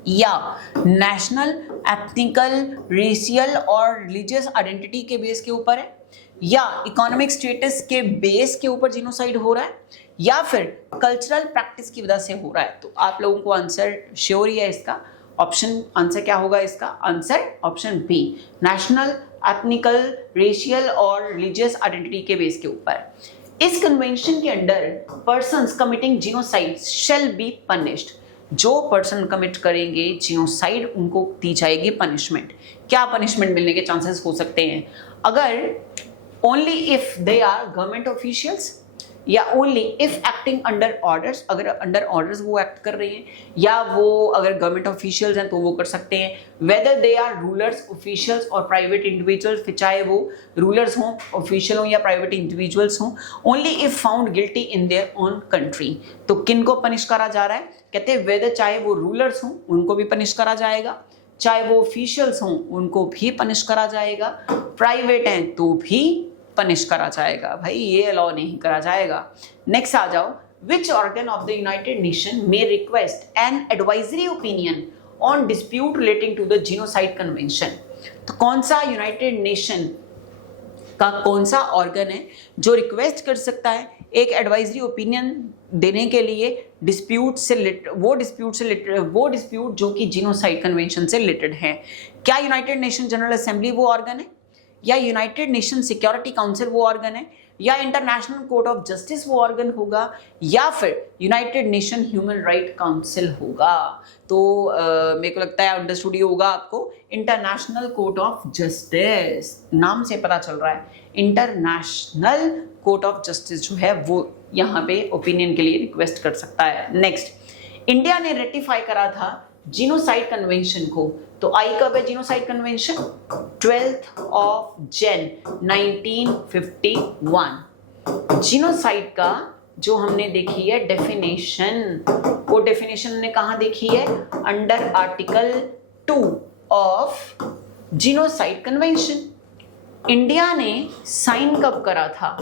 या नेशनल, एथनिकल, रेशियल और रिलीजियस आइडेंटिटी के बेस के ऊपर है, या इकोनॉमिक स्टेटस के बेस के ऊपर जिनोसाइड हो रहा है, या फिर कल्चरल प्रैक्टिस की वजह से हो रहा है। तो आप लोगों को आंसर श्योर ही है इसका। ऑप्शन आंसर क्या होगा इसका? Answer option B, national, ethnical, racial और रिलीजियस आइडेंटिटी के बेस के ऊपर। इस कन्वेंशन के under persons committing genocide shall be punished. जो पर्सन कमिट करेंगे जीनोसाइड उनको दी जाएगी पनिशमेंट। क्या पनिशमेंट मिलने के चांसेस हो सकते हैं? अगर only if they are government officials, या only if acting under orders, अगर अंडर ऑर्डर्स वो एक्ट कर रहे हैं, या वो अगर गवर्नमेंट ऑफिशियल्स हैं तो वो कर सकते हैं। Whether they are rulers, officials और प्राइवेट इंडिविजुअल्स, फिर चाहे वो रूलर्स हों, ऑफिशियल हों या प्राइवेट इंडिविजुअल्स हों, only if found guilty in their own country. तो किन को पनिश करा जा रहा है? कहते हैं वेदर, चाहे वो रूलर्स हों उनको भी पनिश करा जाएगा, चाहे वो ऑफिशियल्स हों उनको भी पनिश करा जाएगा, प्राइवेट हैं तो भी पनिश करा जाएगा। भाई ये अलाउ नहीं करा जाएगा। नेक्स्ट आ जाओ, which organ of the United Nation may request an advisory opinion on dispute relating to the genocide convention. तो कौन सा यूनाइटेड नेशन का कौन सा ऑर्गन है जो रिक्वेस्ट कर सकता है एक एडवाइजरी ओपिनियन देने के लिए डिस्प्यूट जो कि जीनोसाइड कन्वेंशन से रिलेटेड है? क्या यूनाइटेड नेशन जनरल असेंबली वो ऑर्गन है, या यूनाइटेड नेशन सिक्योरिटी काउंसिल वो ऑर्गन है, या इंटरनेशनल कोर्ट ऑफ जस्टिस वो ऑर्गन होगा, या फिर United nation human right council होगा? तो मेरे को लगता है अंडरस्टूड ही होगा आपको, इंटरनेशनल कोर्ट ऑफ जस्टिस, नाम से पता चल रहा है इंटरनेशनल कोर्ट ऑफ जस्टिस जो है वो यहाँ पे ओपिनियन के लिए रिक्वेस्ट कर सकता है। नेक्स्ट, इंडिया ने रेटिफाई करा था जीनोसाइड कन्वेंशन को, तो आई कब है genocide convention? 12 of Jain 1951। Genocide का जो हमने देखी है डेफिनेशन, वो डेफिनेशन ने कहाँ देखी है? Under article 2 of genocide convention. India ने साइन कब करा था?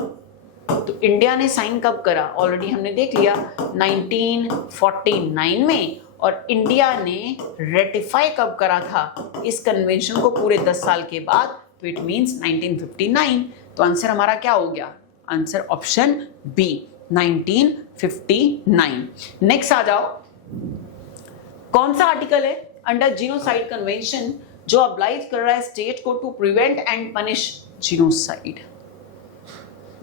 तो इंडिया ने साइन कब करा? ऑलरेडी हमने देख लिया 1949 में। और इंडिया ने रेटिफाई कब करा था इस कन्वेंशन को? पूरे 10 साल के बाद, तो इट मींस 1959। तो आंसर हमारा क्या हो गया? Answer option B 1959। नेक्स्ट आ जाओ, कौन सा आर्टिकल है अंडर जीनोसाइड कन्वेंशन जो अब्लाइज कर रहा है स्टेट को to prevent and punish genocide?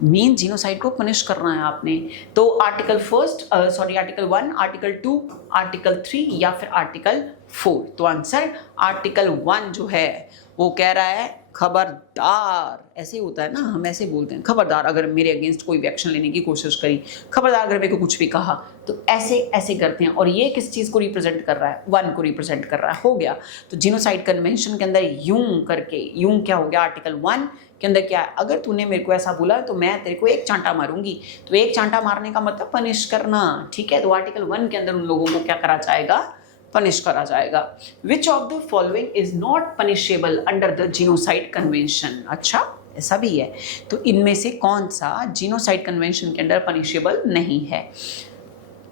Main genocide को पनिश करना है आपने। तो आर्टिकल 1, आर्टिकल 2, आर्टिकल 3 या फिर आर्टिकल 4? तो आंसर आर्टिकल 1 जो है वो कह रहा है खबरदार, ऐसे ही होता है ना, हम ऐसे बोलते हैं खबरदार, अगर मेरे अगेंस्ट कोई भी एक्शन लेने की कोशिश करी, खबरदार अगर मेरे को कुछ भी कहा, तो ऐसे ऐसे करते हैं। और ये किस चीज़ को रिप्रेजेंट कर रहा है? 1 को रिप्रेजेंट कर रहा है। हो गया। तो जीनोसाइड कन्वेंशन के अंदर यूं करके, यूं क्या हो गया? आर्टिकल 1 के अंदर क्या है? अगर तूने मेरे को ऐसा बोला तो मैं तेरे को एक चांटा मारूंगी। तो एक चांटा मारने का मतलब पनिश करना, ठीक है? तो आर्टिकल 1 के अंदर उन लोगों को क्या करा जाएगा? पनिश करा जाएगा। विच of the following is not punishable under the genocide convention? अच्छा, ऐसा भी है। तो इनमें से कौन सा जीनोसाइड कन्वेंशन के अंदर पनिशेबल नहीं है?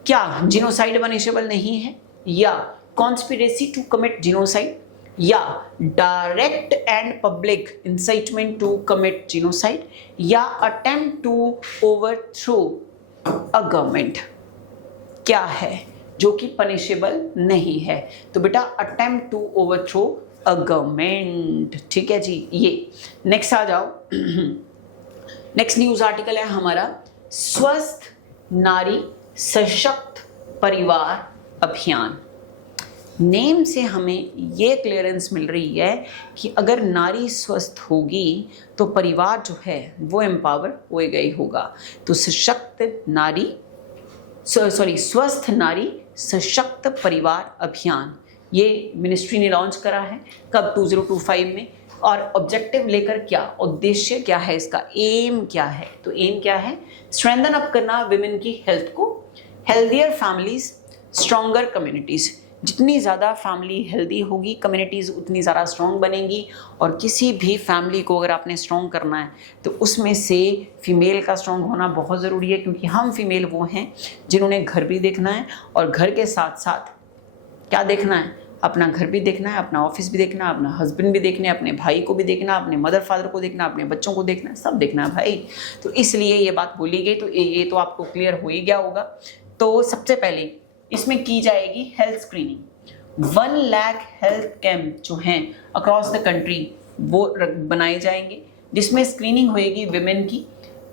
क्या जीनोसाइड पनिशेबल नहीं है, या कॉन्स्पिरेसी टू कमिट जीनोसाइड, या direct and public incitement to commit genocide, या attempt to overthrow a government? क्या है जो कि पनिशेबल नहीं है? तो बेटा attempt to overthrow a government, ठीक है जी। ये नेक्स्ट आ जाओ, नेक्स्ट न्यूज आर्टिकल है हमारा स्वस्थ नारी सशक्त परिवार अभियान। नेम से हमें ये क्लियरेंस मिल रही है कि अगर नारी स्वस्थ होगी तो परिवार जो है वो एम्पावर होएगा ही होगा। तो स्वस्थ नारी सशक्त परिवार अभियान ये मिनिस्ट्री ने लॉन्च करा है कब? 2025 में। और ऑब्जेक्टिव लेकर क्या, उद्देश्य क्या है इसका, एम क्या है? तो एम क्या है? स्ट्रेंथन अप करना विमेन की हेल्थ को, हेल्दियर फैमिलीज, स्ट्रॉन्गर कम्युनिटीज। जितनी ज़्यादा फैमिली हेल्दी होगी, कम्युनिटीज़ उतनी ज़्यादा स्ट्रॉन्ग बनेंगी। और किसी भी फैमिली को अगर आपने स्ट्रॉन्ग करना है तो उसमें से फीमेल का स्ट्रॉन्ग होना बहुत ज़रूरी है, क्योंकि हम फीमेल वो हैं जिन्होंने घर भी देखना है और घर के साथ साथ क्या देखना है? अपना घर भी देखना है, अपना ऑफिस भी देखना है, अपना हस्बैंड भी देखना है, अपने भाई को भी देखना है, अपने मदर फादर को देखना है, अपने बच्चों को देखना है, सब देखना है भाई। तो इसलिए ये बात बोली गई, तो ये तो आपको क्लियर हो ही गया होगा। तो सबसे पहले इसमें की जाएगी health screening. 1 lakh health camp जो हैं अक्रॉस द कंट्री वो बनाए जाएंगे, जिसमें स्क्रीनिंग होएगी विमेन की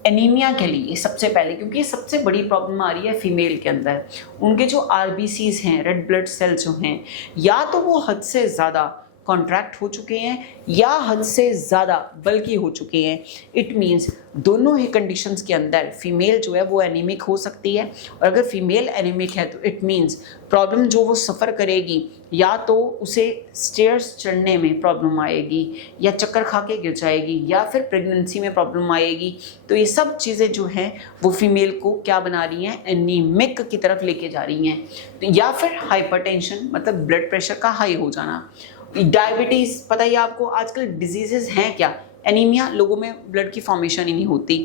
एनीमिया के लिए सबसे पहले, क्योंकि ये सबसे बड़ी प्रॉब्लम आ रही है फीमेल के अंदर। उनके जो आरबीसीज हैं, रेड ब्लड सेल्स जो हैं, या तो वो हद से ज़्यादा कॉन्ट्रैक्ट हो चुके हैं या हद से ज़्यादा बल्कि हो चुके हैं। इट मीन्स दोनों ही कंडीशंस के अंदर फीमेल जो है वो एनीमिक हो सकती है। और अगर फीमेल एनीमिक है तो इट मीन्स प्रॉब्लम जो वो सफ़र करेगी, या तो उसे स्टेयर्स चढ़ने में प्रॉब्लम आएगी, या चक्कर खा के गिर जाएगी, या फिर प्रेगनेंसी में प्रॉब्लम आएगी। तो ये सब चीज़ें जो हैं वो फीमेल को क्या बना रही हैं, एनीमिक की तरफ लेके जा रही हैं। तो या फिर हाइपरटेंशन मतलब ब्लड प्रेशर का हाई हो जाना, डायबिटीज़, पता ही आपको आजकल डिजीजेस हैं क्या, एनीमिया, लोगों में ब्लड की फॉर्मेशन ही नहीं होती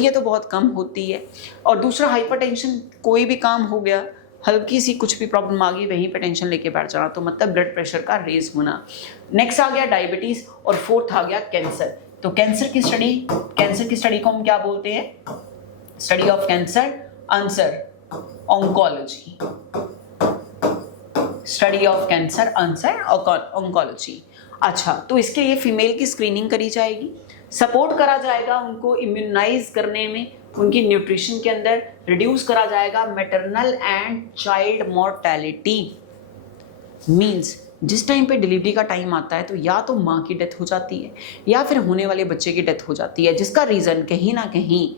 है तो बहुत कम होती है। और दूसरा हाइपरटेंशन, कोई भी काम हो गया, हल्की सी कुछ भी प्रॉब्लम आ गई वहीं पे टेंशन लेके बैठ जाना, तो मतलब ब्लड प्रेशर का रेज होना। नेक्स्ट आ गया डायबिटीज़, और फोर्थ आ गया कैंसर। तो कैंसर की स्टडी को हम क्या बोलते हैं, study of cancer, answer oncology. Study of cancer, answer oncology. अच्छा, तो इसके लिए फीमेल की स्क्रीनिंग करी जाएगी, सपोर्ट करा जाएगा उनको इम्यूनाइज करने में, उनकी न्यूट्रिशन के अंदर रिड्यूस करा जाएगा maternal and child mortality. Means जिस टाइम पे डिलीवरी का टाइम आता है तो या तो माँ की डेथ हो जाती है या फिर होने वाले बच्चे की डेथ हो जाती है, जिसका रीज़न कहीं ना कहीं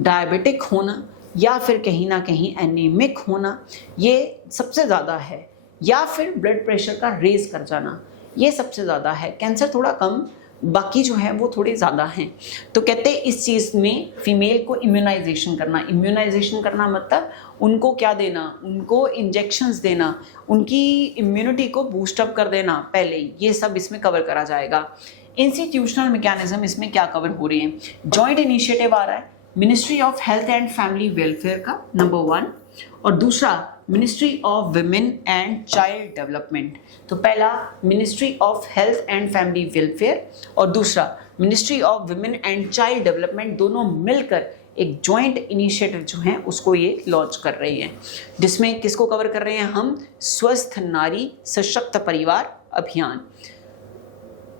डायबिटिक होना या फिर कहीं ना कहीं एनीमिक होना, ये सबसे ज़्यादा है, या फिर ब्लड प्रेशर का रेज कर जाना, ये सबसे ज़्यादा है। कैंसर थोड़ा कम, बाकी जो है वो थोड़े ज़्यादा हैं। तो कहते हैं इस चीज़ में फीमेल को इम्यूनाइजेशन करना मतलब उनको क्या देना, उनको इंजेक्शंस देना, उनकी इम्यूनिटी को बूस्टअप कर देना पहले, ये सब इसमें कवर करा जाएगा। इंस्टीट्यूशनल मैकेनिज्म इसमें क्या कवर हो रहे हैं, जॉइंट इनिशिएटिव आ रहा है ministry of health and family welfare का, नंबर 1, और दूसरा ministry of women and child development. तो पहला ministry of health and family welfare और दूसरा ministry of women and child development, दोनों मिलकर एक जॉइंट इनिशिएटिव जो है उसको ये लॉन्च कर रहे हैं, जिसमें किसको कवर कर रहे हैं हम, स्वस्थ नारी सशक्त परिवार अभियान।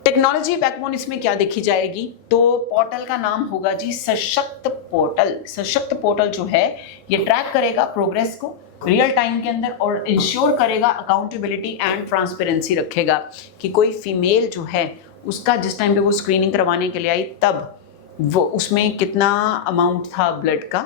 टेक्नोलॉजी बैकबोन इसमें क्या देखी जाएगी, तो पोर्टल का नाम होगा जी सशक्त पोर्टल। सशक्त पोर्टल जो है ये ट्रैक करेगा प्रोग्रेस को रियल टाइम के अंदर और इंश्योर करेगा अकाउंटेबिलिटी एंड ट्रांसपेरेंसी रखेगा कि कोई फीमेल जो है उसका जिस टाइम पे वो स्क्रीनिंग करवाने के लिए आई तब वो उसमें कितना अमाउंट था ब्लड का,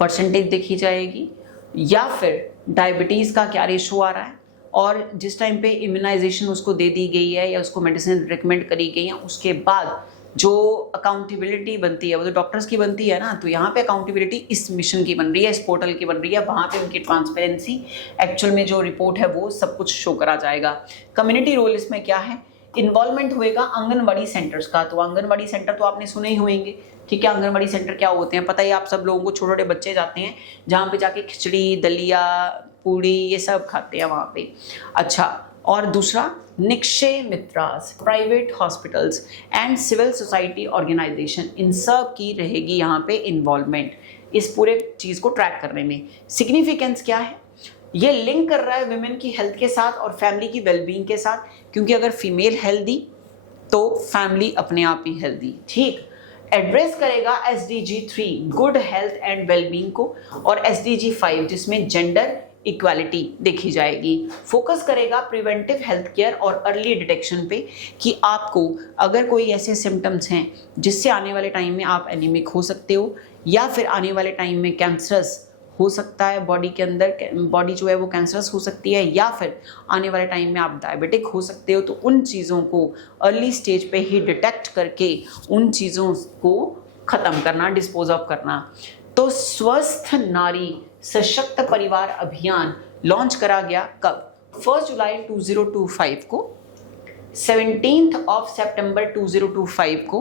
परसेंटेज देखी जाएगी, या फिर डायबिटीज़ का क्या रेशो आ रहा है, और जिस टाइम पे इम्यूनाइजेशन उसको दे दी गई है या उसको मेडिसिन रिकमेंड करी गई है उसके बाद जो अकाउंटेबिलिटी बनती है वो तो डॉक्टर्स की बनती है ना, तो यहाँ पे अकाउंटेबिलिटी इस मिशन की बन रही है, इस पोर्टल की बन रही है, वहाँ पे उनकी ट्रांसपेरेंसी एक्चुअल में जो रिपोर्ट है वो सब कुछ शो करा जाएगा। कम्युनिटी रोल इसमें क्या है, इन्वॉल्वमेंट होएगा आंगनबाड़ी सेंटर्स का। तो आंगनबाड़ी सेंटर तो आपने सुने ही होंगे, ठीक है, आंगनबाड़ी सेंटर क्या होते हैं पता ही आप सब लोगों को, छोटे छोटे बच्चे जाते हैं जहाँ पे जाके खिचड़ी, दलिया, पूड़ी ये सब खाते हैं वहाँ पे। अच्छा, और दूसरा निक्षय मित्रास, private hospitals and civil society organisation, इन सब की रहेगी यहाँ पे इन्वॉल्वमेंट इस पूरे चीज़ को ट्रैक करने में। सिग्निफिकेंस क्या है, ये लिंक कर रहा है विमेन की हेल्थ के साथ और फैमिली की वेलबींग के साथ, क्योंकि अगर फीमेल हेल्दी तो फैमिली अपने आप ही हेल्दी, ठीक। एड्रेस करेगा SDG 3 good health and wellbeing को, और SDG 5 जिसमें जेंडर इक्वालिटी देखी जाएगी। फोकस करेगा प्रिवेंटिव हेल्थ केयर और अर्ली डिटेक्शन पे, कि आपको अगर कोई ऐसे सिम्टम्स हैं जिससे आने वाले टाइम में आप एनीमिक हो सकते हो, या फिर आने वाले टाइम में कैंसरस हो सकता है बॉडी के अंदर, बॉडी जो है वो कैंसरस हो सकती है, या फिर आने वाले टाइम में आप डायबिटिक हो सकते हो, तो उन चीज़ों को अर्ली स्टेज पे ही डिटेक्ट करके उन चीज़ों को ख़त्म करना, डिस्पोज ऑफ करना। तो स्वस्थ नारी सशक्त परिवार अभियान लॉन्च करा गया कब, 1 जुलाई 2025 को, 17 सितंबर 2025 को,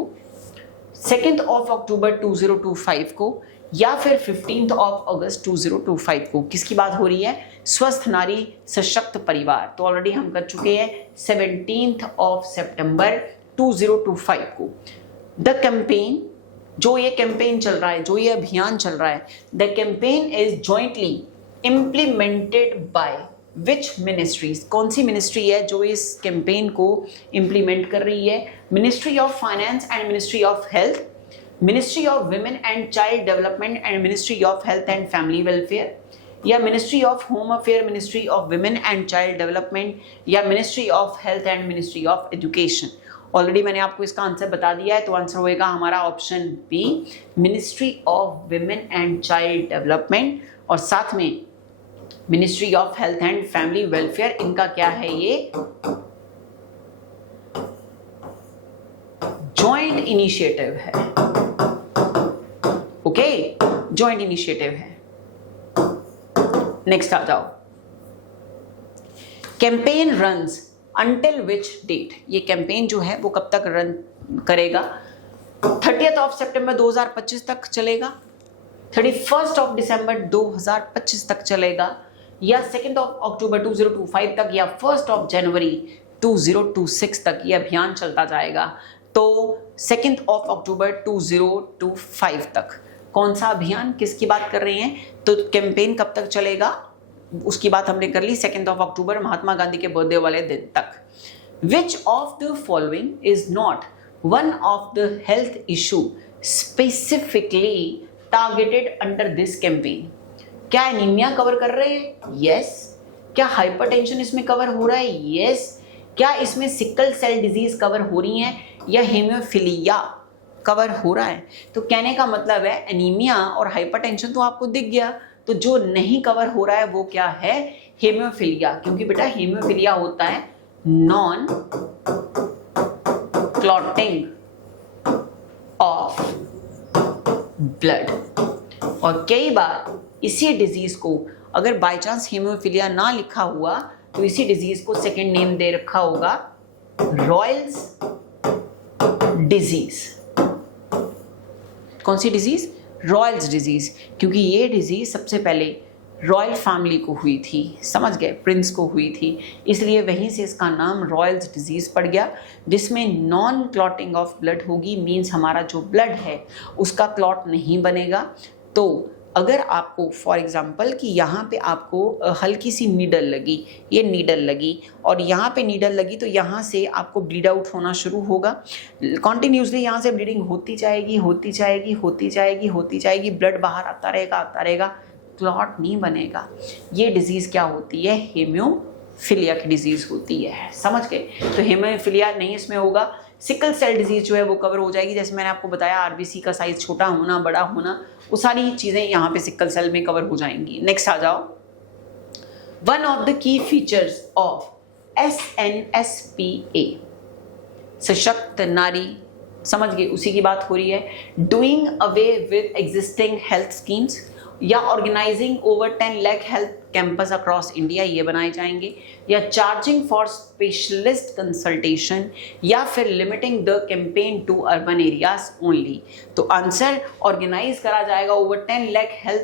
2 अक्टूबर 2025 को, या फिर 15 अगस्त 2025 को। किसकी बात हो रही है? स्वस्थ नारी सशक्त परिवार। तो ऑलरेडी हम कर चुके हैं 17 सितंबर 2025 को। द कैंपेन, जो ये कैंपेन चल रहा है, जो ये अभियान चल रहा है, the campaign is jointly implemented by which ministries. कौन सी मिनिस्ट्री है जो इस कैंपेन को इम्प्लीमेंट कर रही है? Ministry of finance and ministry of health, ministry of women and child development and ministry of health and family welfare, या ministry of home affair, ministry of women and child development, या ministry of health and ministry of education. Already मैंने आपको इसका आंसर बता दिया है, तो आंसर होएगा हमारा option B, ministry of women and child development, और साथ में ministry of health and family welfare. इनका क्या है? ये जॉइंट इनिशिएटिव है। ओके, जॉइंट इनिशिएटिव है। नेक्स्ट आ जाओ। Campaign runs until which date. ये कैंपेन जो है वो कब तक रन करेगा? 30 सितंबर 2025 तक चलेगा, 31 दिसंबर 2025 तक चलेगा, या 2 अक्टूबर 2025 तक, या 1 जनवरी 2026 तक ये अभियान चलता जाएगा। तो 2 अक्टूबर 2025 तक। कौन सा अभियान, किसकी बात कर रहे हैं? तो कैंपेन कब तक चलेगा उसकी बात हमने कर ली, 2 अक्टूबर, महात्मा गांधी के बर्थडे वाले दिन तक। विच of the following is not one of the health issue specifically targeted under this campaign? क्या एनीमिया कवर कर रहे हैं? यस। क्या हाइपरटेंशन इसमें कवर हो रहा है? यस। क्या इसमें सिकल सेल डिजीज कवर हो रही है, या हेमोफिलिया कवर हो रहा है? तो कहने का मतलब है एनीमिया और हाइपरटेंशन तो आपको दिख गया, तो जो नहीं कवर हो रहा है वो क्या है? हेमोफिलिया। क्योंकि बेटा हेमोफिलिया होता है नॉन क्लॉटिंग ऑफ ब्लड, और कई बार इसी डिजीज को अगर बाय चांस हेमोफिलिया ना लिखा हुआ तो इसी डिजीज को सेकंड नेम दे रखा होगा रॉयल्स डिजीज। कौन सी डिजीज? रॉयल्स डिजीज, क्योंकि ये डिजीज सबसे पहले रॉयल फैमिली को हुई थी, समझ गए, प्रिंस को हुई थी, इसलिए वहीं से इसका नाम रॉयल्स डिजीज पड़ गया, जिसमें नॉन क्लॉटिंग ऑफ ब्लड होगी। मींस हमारा जो ब्लड है उसका क्लॉट नहीं बनेगा। तो अगर आपको फॉर एग्जांपल कि यहाँ पे आपको हल्की सी नीडल लगी, ये नीडल लगी और यहाँ पे नीडल लगी, तो यहाँ से आपको ब्लीड आउट होना शुरू होगा। कॉन्टिन्यूसली यहाँ से ब्लीडिंग होती जाएगी, होती जाएगी, होती जाएगी, होती जाएगी, ब्लड बाहर आता रहेगा, आता रहेगा, क्लॉट नहीं बनेगा। ये डिजीज़ क्या होती है? हेमोफिलिया की डिजीज़ होती है, समझ गए। तो हेमोफिलिया नहीं इसमें होगा। सिकल सेल डिजीज जो है वो कवर हो जाएगी, जैसे मैंने आपको बताया आरबीसी का साइज छोटा होना, बड़ा होना, वो सारी चीज़ें यहाँ पे सिकल सेल में कवर हो जाएंगी। नेक्स्ट आ जाओ। One of the key features of SNSPA, सशक्त नारी, समझ गए, उसी की बात हो रही है। Doing away with existing health schemes, या organising over 10 lakh health campus across India, ये बनाए जाएंगे, या चार्जिंग फॉर स्पेशलिस्ट कंसल्टेशन, या फिर limiting the campaign to urban areas only. तो आंसर ऑर्गेनाइज करा जाएगा, ओवर 10 लाख हेल्थ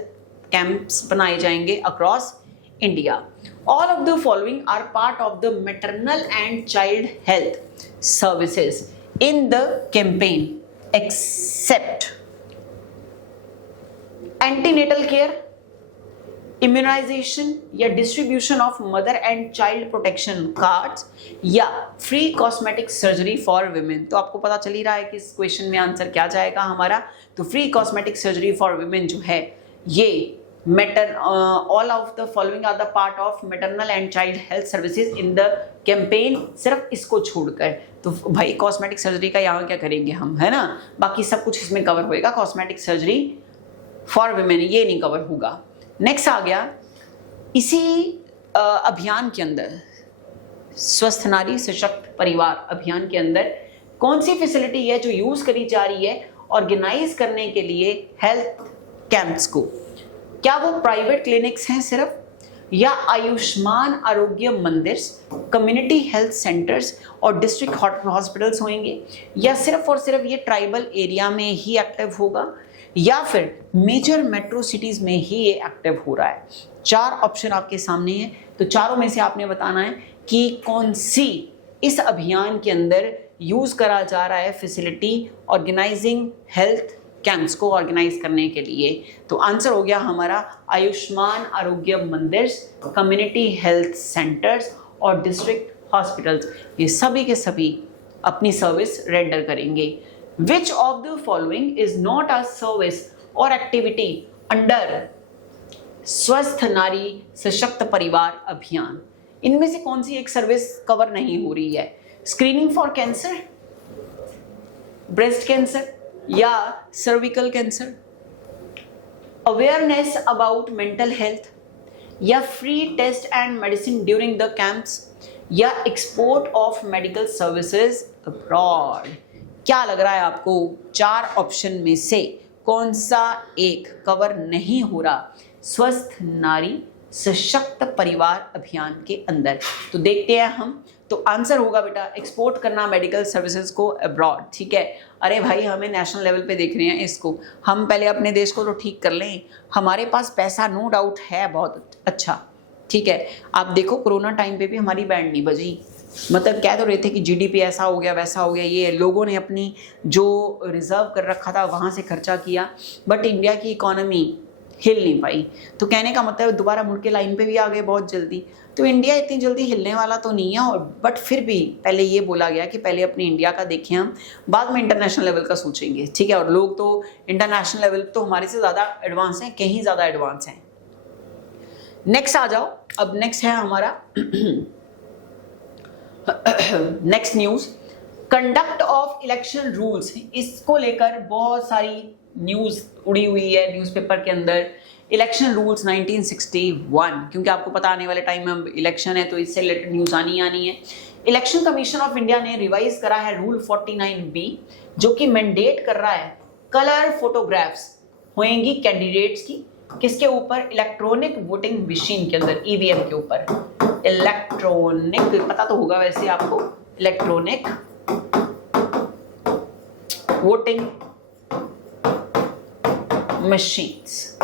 कैंप्स बनाए जाएंगे across India. All of the following are part of the maternal and child health services in the campaign except antenatal care, immunisation, या distribution of mother and child protection cards, या free cosmetic surgery for women. तो आपको पता चल ही रहा है कि इस क्वेश्चन में आंसर क्या जाएगा हमारा। तो free cosmetic surgery for women जो है ये all of the following are the part of maternal and child health services in the campaign, सिर्फ इसको छोड़कर। तो भाई कॉस्मेटिक सर्जरी का यहाँ क्या करेंगे हम, है ना, बाकी सब कुछ इसमें कवर होएगा। कॉस्मेटिक सर्जरी फॉर वुमेन ये नहीं कवर होगा। नेक्स्ट आ गया, इसी अभियान के अंदर स्वस्थ नारी सशक्त परिवार अभियान के अंदर कौन सी फैसिलिटी है जो यूज करी जा रही है ऑर्गेनाइज करने के लिए हेल्थ कैंप्स को? क्या वो प्राइवेट क्लिनिक्स हैं सिर्फ, या आयुष्मान आरोग्य मंदिर, कम्युनिटी हेल्थ सेंटर्स और डिस्ट्रिक्ट हॉस्पिटल्स होंगे, या सिर्फ और सिर्फ ये ट्राइबल एरिया में ही एक्टिव होगा, या फिर मेजर मेट्रो सिटीज में ही ये एक्टिव हो रहा है। 4 ऑप्शन आपके सामने हैं, तो चारों में से आपने बताना है कि कौन सी इस अभियान के अंदर यूज करा जा रहा है फैसिलिटी ऑर्गेनाइजिंग हेल्थ कैंप्स को ऑर्गेनाइज करने के लिए। तो आंसर हो गया हमारा आयुष्मान आरोग्य मंदिर, कम्युनिटी हेल्थ सेंटर्स और डिस्ट्रिक्ट हॉस्पिटल्स, ये सभी के सभी अपनी सर्विस रेंडर करेंगे। विच of the following is not a service और एक्टिविटी अंडर स्वस्थ नारी सशक्त परिवार अभियान? इनमें से कौन सी एक सर्विस कवर नहीं हो रही है? Screening for cancer, breast cancer या cervical cancer, awareness about mental health या free test and medicine during the camps या export of medical services abroad? क्या लग रहा है आपको 4 ऑप्शन में से कौन सा एक कवर नहीं हो रहा स्वस्थ नारी सशक्त परिवार अभियान के अंदर? तो देखते हैं हम। तो आंसर होगा बेटा एक्सपोर्ट करना मेडिकल सर्विसेज को अब्रॉड। ठीक है, अरे भाई हमें नेशनल लेवल पे देख रहे हैं इसको, हम पहले अपने देश को तो ठीक कर लें। हमारे पास पैसा नो डाउट है बहुत अच्छा, ठीक है। आप देखो कोरोना टाइम पे भी हमारी बैंड नहीं बजी, मतलब कह तो रहे थे कि जीडीपी ऐसा हो गया वैसा हो गया, ये लोगों ने अपनी जो रिजर्व कर रखा था वहाँ से खर्चा किया, बट इंडिया की इकोनॉमी हिल नहीं पाई। तो कहने का मतलब दोबारा मुड़ के लाइन पे भी आ गए बहुत जल्दी। तो इंडिया इतनी जल्दी हिलने वाला तो नहीं है, और बट फिर भी पहले ये बोला गया कि पहले अपने इंडिया का देखें हम, बाद में इंटरनेशनल लेवल का सोचेंगे। ठीक है, और लोग तो इंटरनेशनल लेवल तो हमारे से ज़्यादा एडवांस हैं, कहीं ज़्यादा एडवांस हैं। नेक्स्ट आ जाओ। अब नेक्स्ट है हमारा next news, conduct of election rules. इसको लेकर बहुत सारी न्यूज़ उड़ी हुई है न्यूज़पेपर के अंदर। इलेक्शन रूल्स 1961, क्योंकि आपको पता आने वाले टाइम में इलेक्शन है तो इससे रिलेटेड न्यूज़ आनी है। इलेक्शन कमीशन ऑफ इंडिया ने रिवाइज करा है रूल 49B, जो कि मैंडेट कर रहा है कलर फोटोग्राफ्स होंगी कैंडिडेट्स की, किसके ऊपर? इलेक्ट्रॉनिक वोटिंग मशीन के अंदर, ईवीएम के ऊपर। इलेक्ट्रॉनिक पता तो होगा वैसे आपको, इलेक्ट्रॉनिक वोटिंग मशीन्स।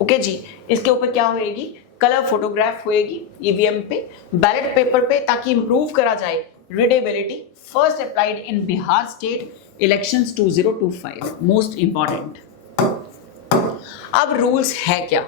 ओके जी, इसके ऊपर क्या होएगी? कलर फोटोग्राफ होएगी ईवीएम पे, बैलेट पेपर पे, ताकि इंप्रूव करा जाए readability. First applied in Bihar state elections 2025, most important. अब रूल्स है क्या?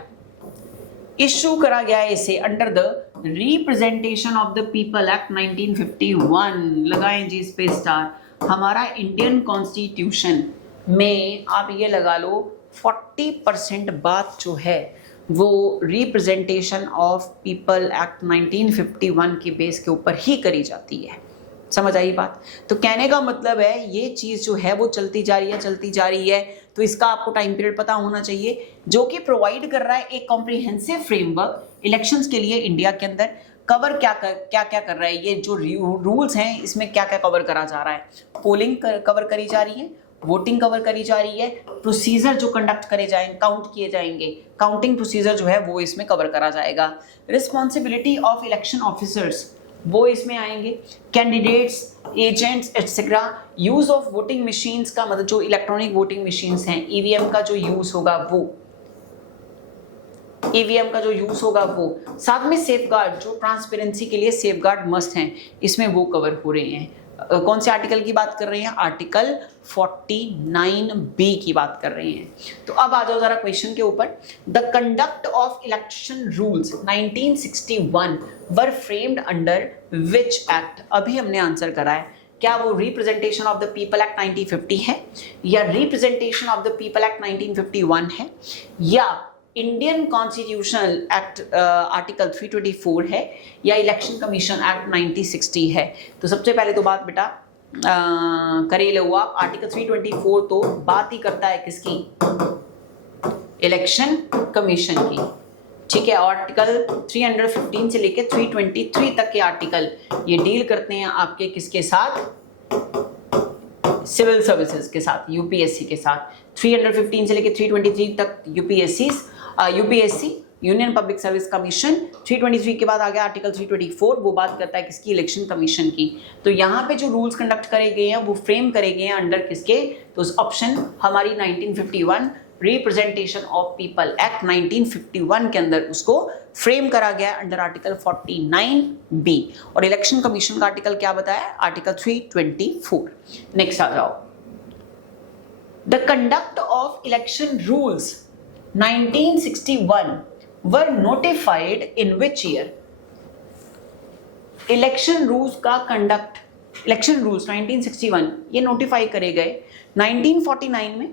इशू करा गया है इसे under the representation of the people act 1951। लगाएं जी इस पे स्टार। हमारा इंडियन कॉन्स्टिट्यूशन में आप ये लगा लो 40% बात जो है वो रिप्रेजेंटेशन ऑफ पीपल एक्ट 1951 के बेस के ऊपर ही करी जाती है। समझ आई बात? तो कहने का मतलब है ये चीज़ जो है वो चलती जा रही है। तो इसका आपको टाइम पीरियड पता होना चाहिए, जो कि प्रोवाइड कर रहा है एक कॉम्प्रिहेंसिव फ्रेमवर्क इलेक्शंस के लिए इंडिया के अंदर। कवर क्या कर रहा है ये जो रूल्स हैं, इसमें क्या क्या कवर करा जा रहा है? पोलिंग कवर करी जा रही है, वोटिंग कवर करी जा रही है, प्रोसीजर जो कंडक्ट करे जाएंगे, काउंट किए जाएंगे, काउंटिंग प्रोसीजर जो है वो इसमें कवर करा जाएगा। रिस्पॉन्सिबिलिटी ऑफ इलेक्शन ऑफिसर्स वो इसमें आएंगे, candidates, agents etcetera. Use of voting machines का मतलब जो इलेक्ट्रॉनिक वोटिंग मशीन्स हैं, ईवीएम का जो यूज होगा वो, ईवीएम का जो यूज होगा वो, साथ में सेफगार्ड जो ट्रांसपेरेंसी के लिए सेफगार्ड मस्ट हैं, इसमें वो कवर हो रहे हैं। कौन से आर्टिकल की बात कर रहे हैं? आर्टिकल 49B की बात कर रहे हैं। तो अब आ जाओ जरा क्वेश्चन के ऊपर। The conduct of election rules 1961 were framed under which act? अभी हमने आंसर करा है, क्या वो representation of the people act 1950 है, या representation of the people act 1951 है, या इंडियन कॉन्स्टिट्यूशनल एक्ट आर्टिकल 324 है, या इलेक्शन कमीशन एक्ट 1960 है? तो सबसे पहले तो बात बेटा करेले हुआ, आर्टिकल 324 तो बात ही करता है किसकी? इलेक्शन कमीशन की। ठीक है, आर्टिकल 315 से लेकर 323 तक के आर्टिकल ये डील करते हैं आपके किसके साथ? सिविल सर्विसेज के साथ, यूपीएससी के साथ। 315 से लेकर 323 तक UPSC union public service commission. 323 के बाद आ गया आर्टिकल 324, वो बात करता है किसकी? इलेक्शन कमीशन की। तो यहाँ पे जो रूल्स कंडक्ट करे गए हैं वो फ्रेम करे गए हैं अंडर किसके? तो ऑप्शन हमारी 1951 रिप्रेजेंटेशन ऑफ पीपल एक्ट 1951 के अंदर उसको फ्रेम करा गया अंडर आर्टिकल 49B। और इलेक्शन कमीशन का आर्टिकल क्या बताया? आर्टिकल 324। नेक्स्ट आ जाओ। The conduct of election rules 1961 were notified in which year? Election rules का कंडक्ट, इलेक्शन रूल्स 1961 ये नोटिफाई करे गए 1949 में,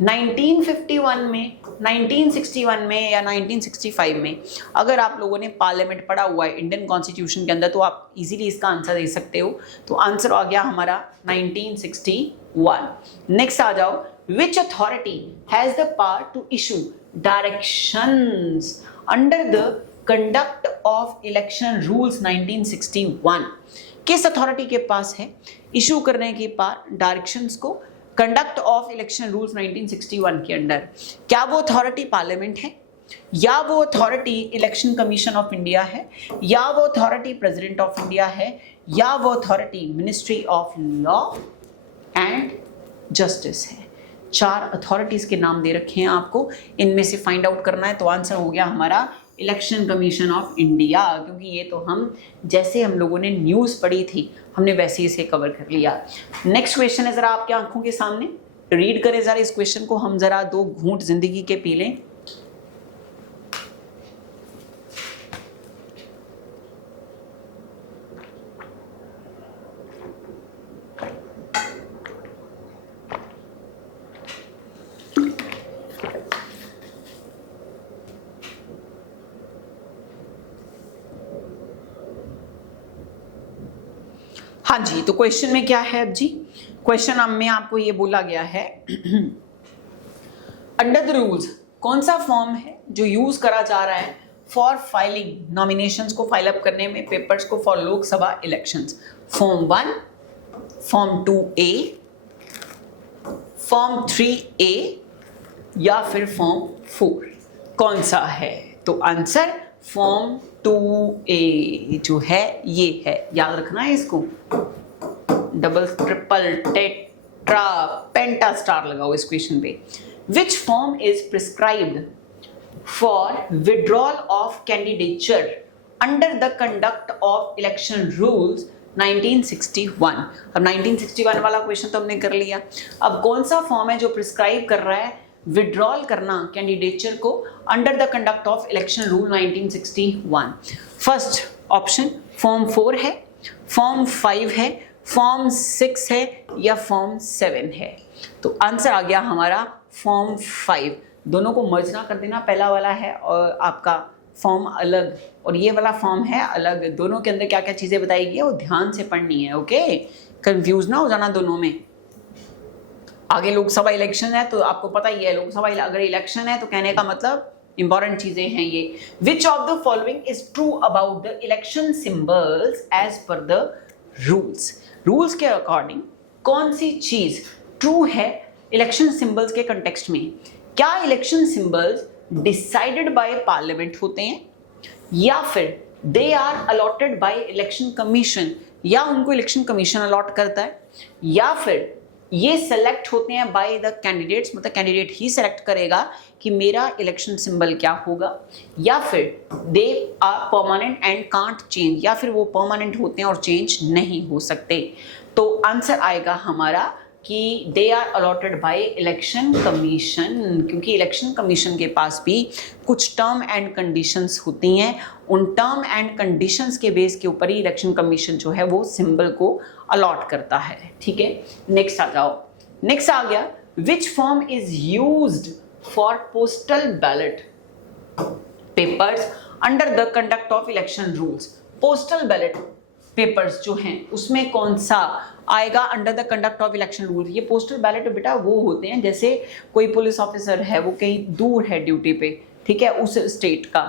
1951 में, 1961 में या 1965 में। अगर आप लोगों ने पार्लियामेंट पढ़ा हुआ है इंडियन कॉन्स्टिट्यूशन के अंदर तो आप इजीली इसका आंसर दे सकते हो। तो आंसर आ गया हमारा 1961। नेक्स्ट आ जाओ। Which authority has the power to issue directions under the conduct of election rules 1961? किस अथॉरिटी के पास है इशू करने के पावर डायरेक्शंस को कंडक्ट ऑफ इलेक्शन रूल्स 1961 के अंडर? क्या वो अथॉरिटी पार्लियामेंट है, या वो authority election commission of India है, या वो अथॉरिटी प्रेसिडेंट ऑफ इंडिया है, या वो authority ministry of law and justice है? 4 अथॉरिटीज के नाम दे रखे हैं आपको, इनमें से फाइंड आउट करना है। तो आंसर हो गया हमारा इलेक्शन कमीशन ऑफ इंडिया, क्योंकि ये तो हम जैसे हम लोगों ने न्यूज़ पढ़ी थी हमने वैसे ही इसे कवर कर लिया। नेक्स्ट क्वेश्चन है, जरा आपके आंखों के सामने रीड करें जरा इस क्वेश्चन को, हम जरा 2 घूंट जिंदगी के पी लें। हाँ जी, तो क्वेश्चन में क्या है अब जी? क्वेश्चन में आपको ये बोला गया है अंडर द रूल्स कौन सा फॉर्म है जो यूज करा जा रहा है फॉर फाइलिंग नॉमिनेशंस को फाइल अप करने में पेपर्स को for Lok Sabha elections? Form 1, form 2A, form 3A या फिर फॉर्म 4? कौन सा है? तो आंसर फॉर्म 2A जो है ये है। याद रखना है इसको, डबल ट्रिपल टेट्रा पेंटा स्टार लगाओ इस क्वेश्चन पे। विच form is prescribed for withdrawal of candidature under the conduct of election rules 1961? अब 1961 वाला क्वेश्चन तो हमने कर लिया। अब कौन सा फॉर्म है जो प्रिस्क्राइब कर रहा है विड्रॉल करना कैंडिडेचर को under the conduct of election rule 1961? First option form 4 है, फॉर्म 5 है, फॉर्म 6 है या फॉर्म 7 है? तो आंसर आ गया हमारा फॉर्म 5। दोनों को मर्ज ना कर देना, पहला वाला है और आपका फॉर्म अलग और ये वाला फॉर्म है अलग। दोनों के अंदर क्या क्या चीजें बताई गई है वो ध्यान से पढ़नी है, ओके? कंफ्यूज ना हो जाना दोनों में। आगे लोकसभा इलेक्शन है तो आपको पता ही है, लोकसभा अगर इलेक्शन है तो कहने का मतलब इंपॉर्टेंट चीजें हैं ये। Which of the following is true about the election symbols as per the rules? Rules के अकॉर्डिंग कौन सी चीज ट्रू है इलेक्शन सिंबल्स के कंटेक्स्ट में? क्या election symbols decided by parliament होते हैं, या फिर they are allotted by election commission, या उनको इलेक्शन कमीशन अलॉट करता है, या फिर ये सेलेक्ट होते हैं बाय द कैंडिडेट्स, मतलब कैंडिडेट ही सेलेक्ट करेगा कि मेरा इलेक्शन सिंबल क्या होगा, या फिर they are permanent and can't change, या फिर वो परमानेंट होते हैं और चेंज नहीं हो सकते? तो आंसर आएगा हमारा कि they are allotted by election commission, क्योंकि इलेक्शन कमीशन के पास भी कुछ टर्म एंड कंडीशंस होती हैं। उन टर्म एंड कंडीशंस के बेस के ऊपर ही इलेक्शन कमीशन जो है वो सिंबल को अलॉट करता है, ठीक है? नेक्स्ट आ जाओ। नेक्स्ट आ गया, विच form is used for postal ballot papers under the conduct of election rules? Postal ballot papers जो हैं उसमें कौन सा आएगा under the conduct of election rule? ये पोस्टल बैलेट बेटा वो होते हैं जैसे कोई पुलिस ऑफिसर है वो कहीं दूर है ड्यूटी पे, ठीक है, उस स्टेट का,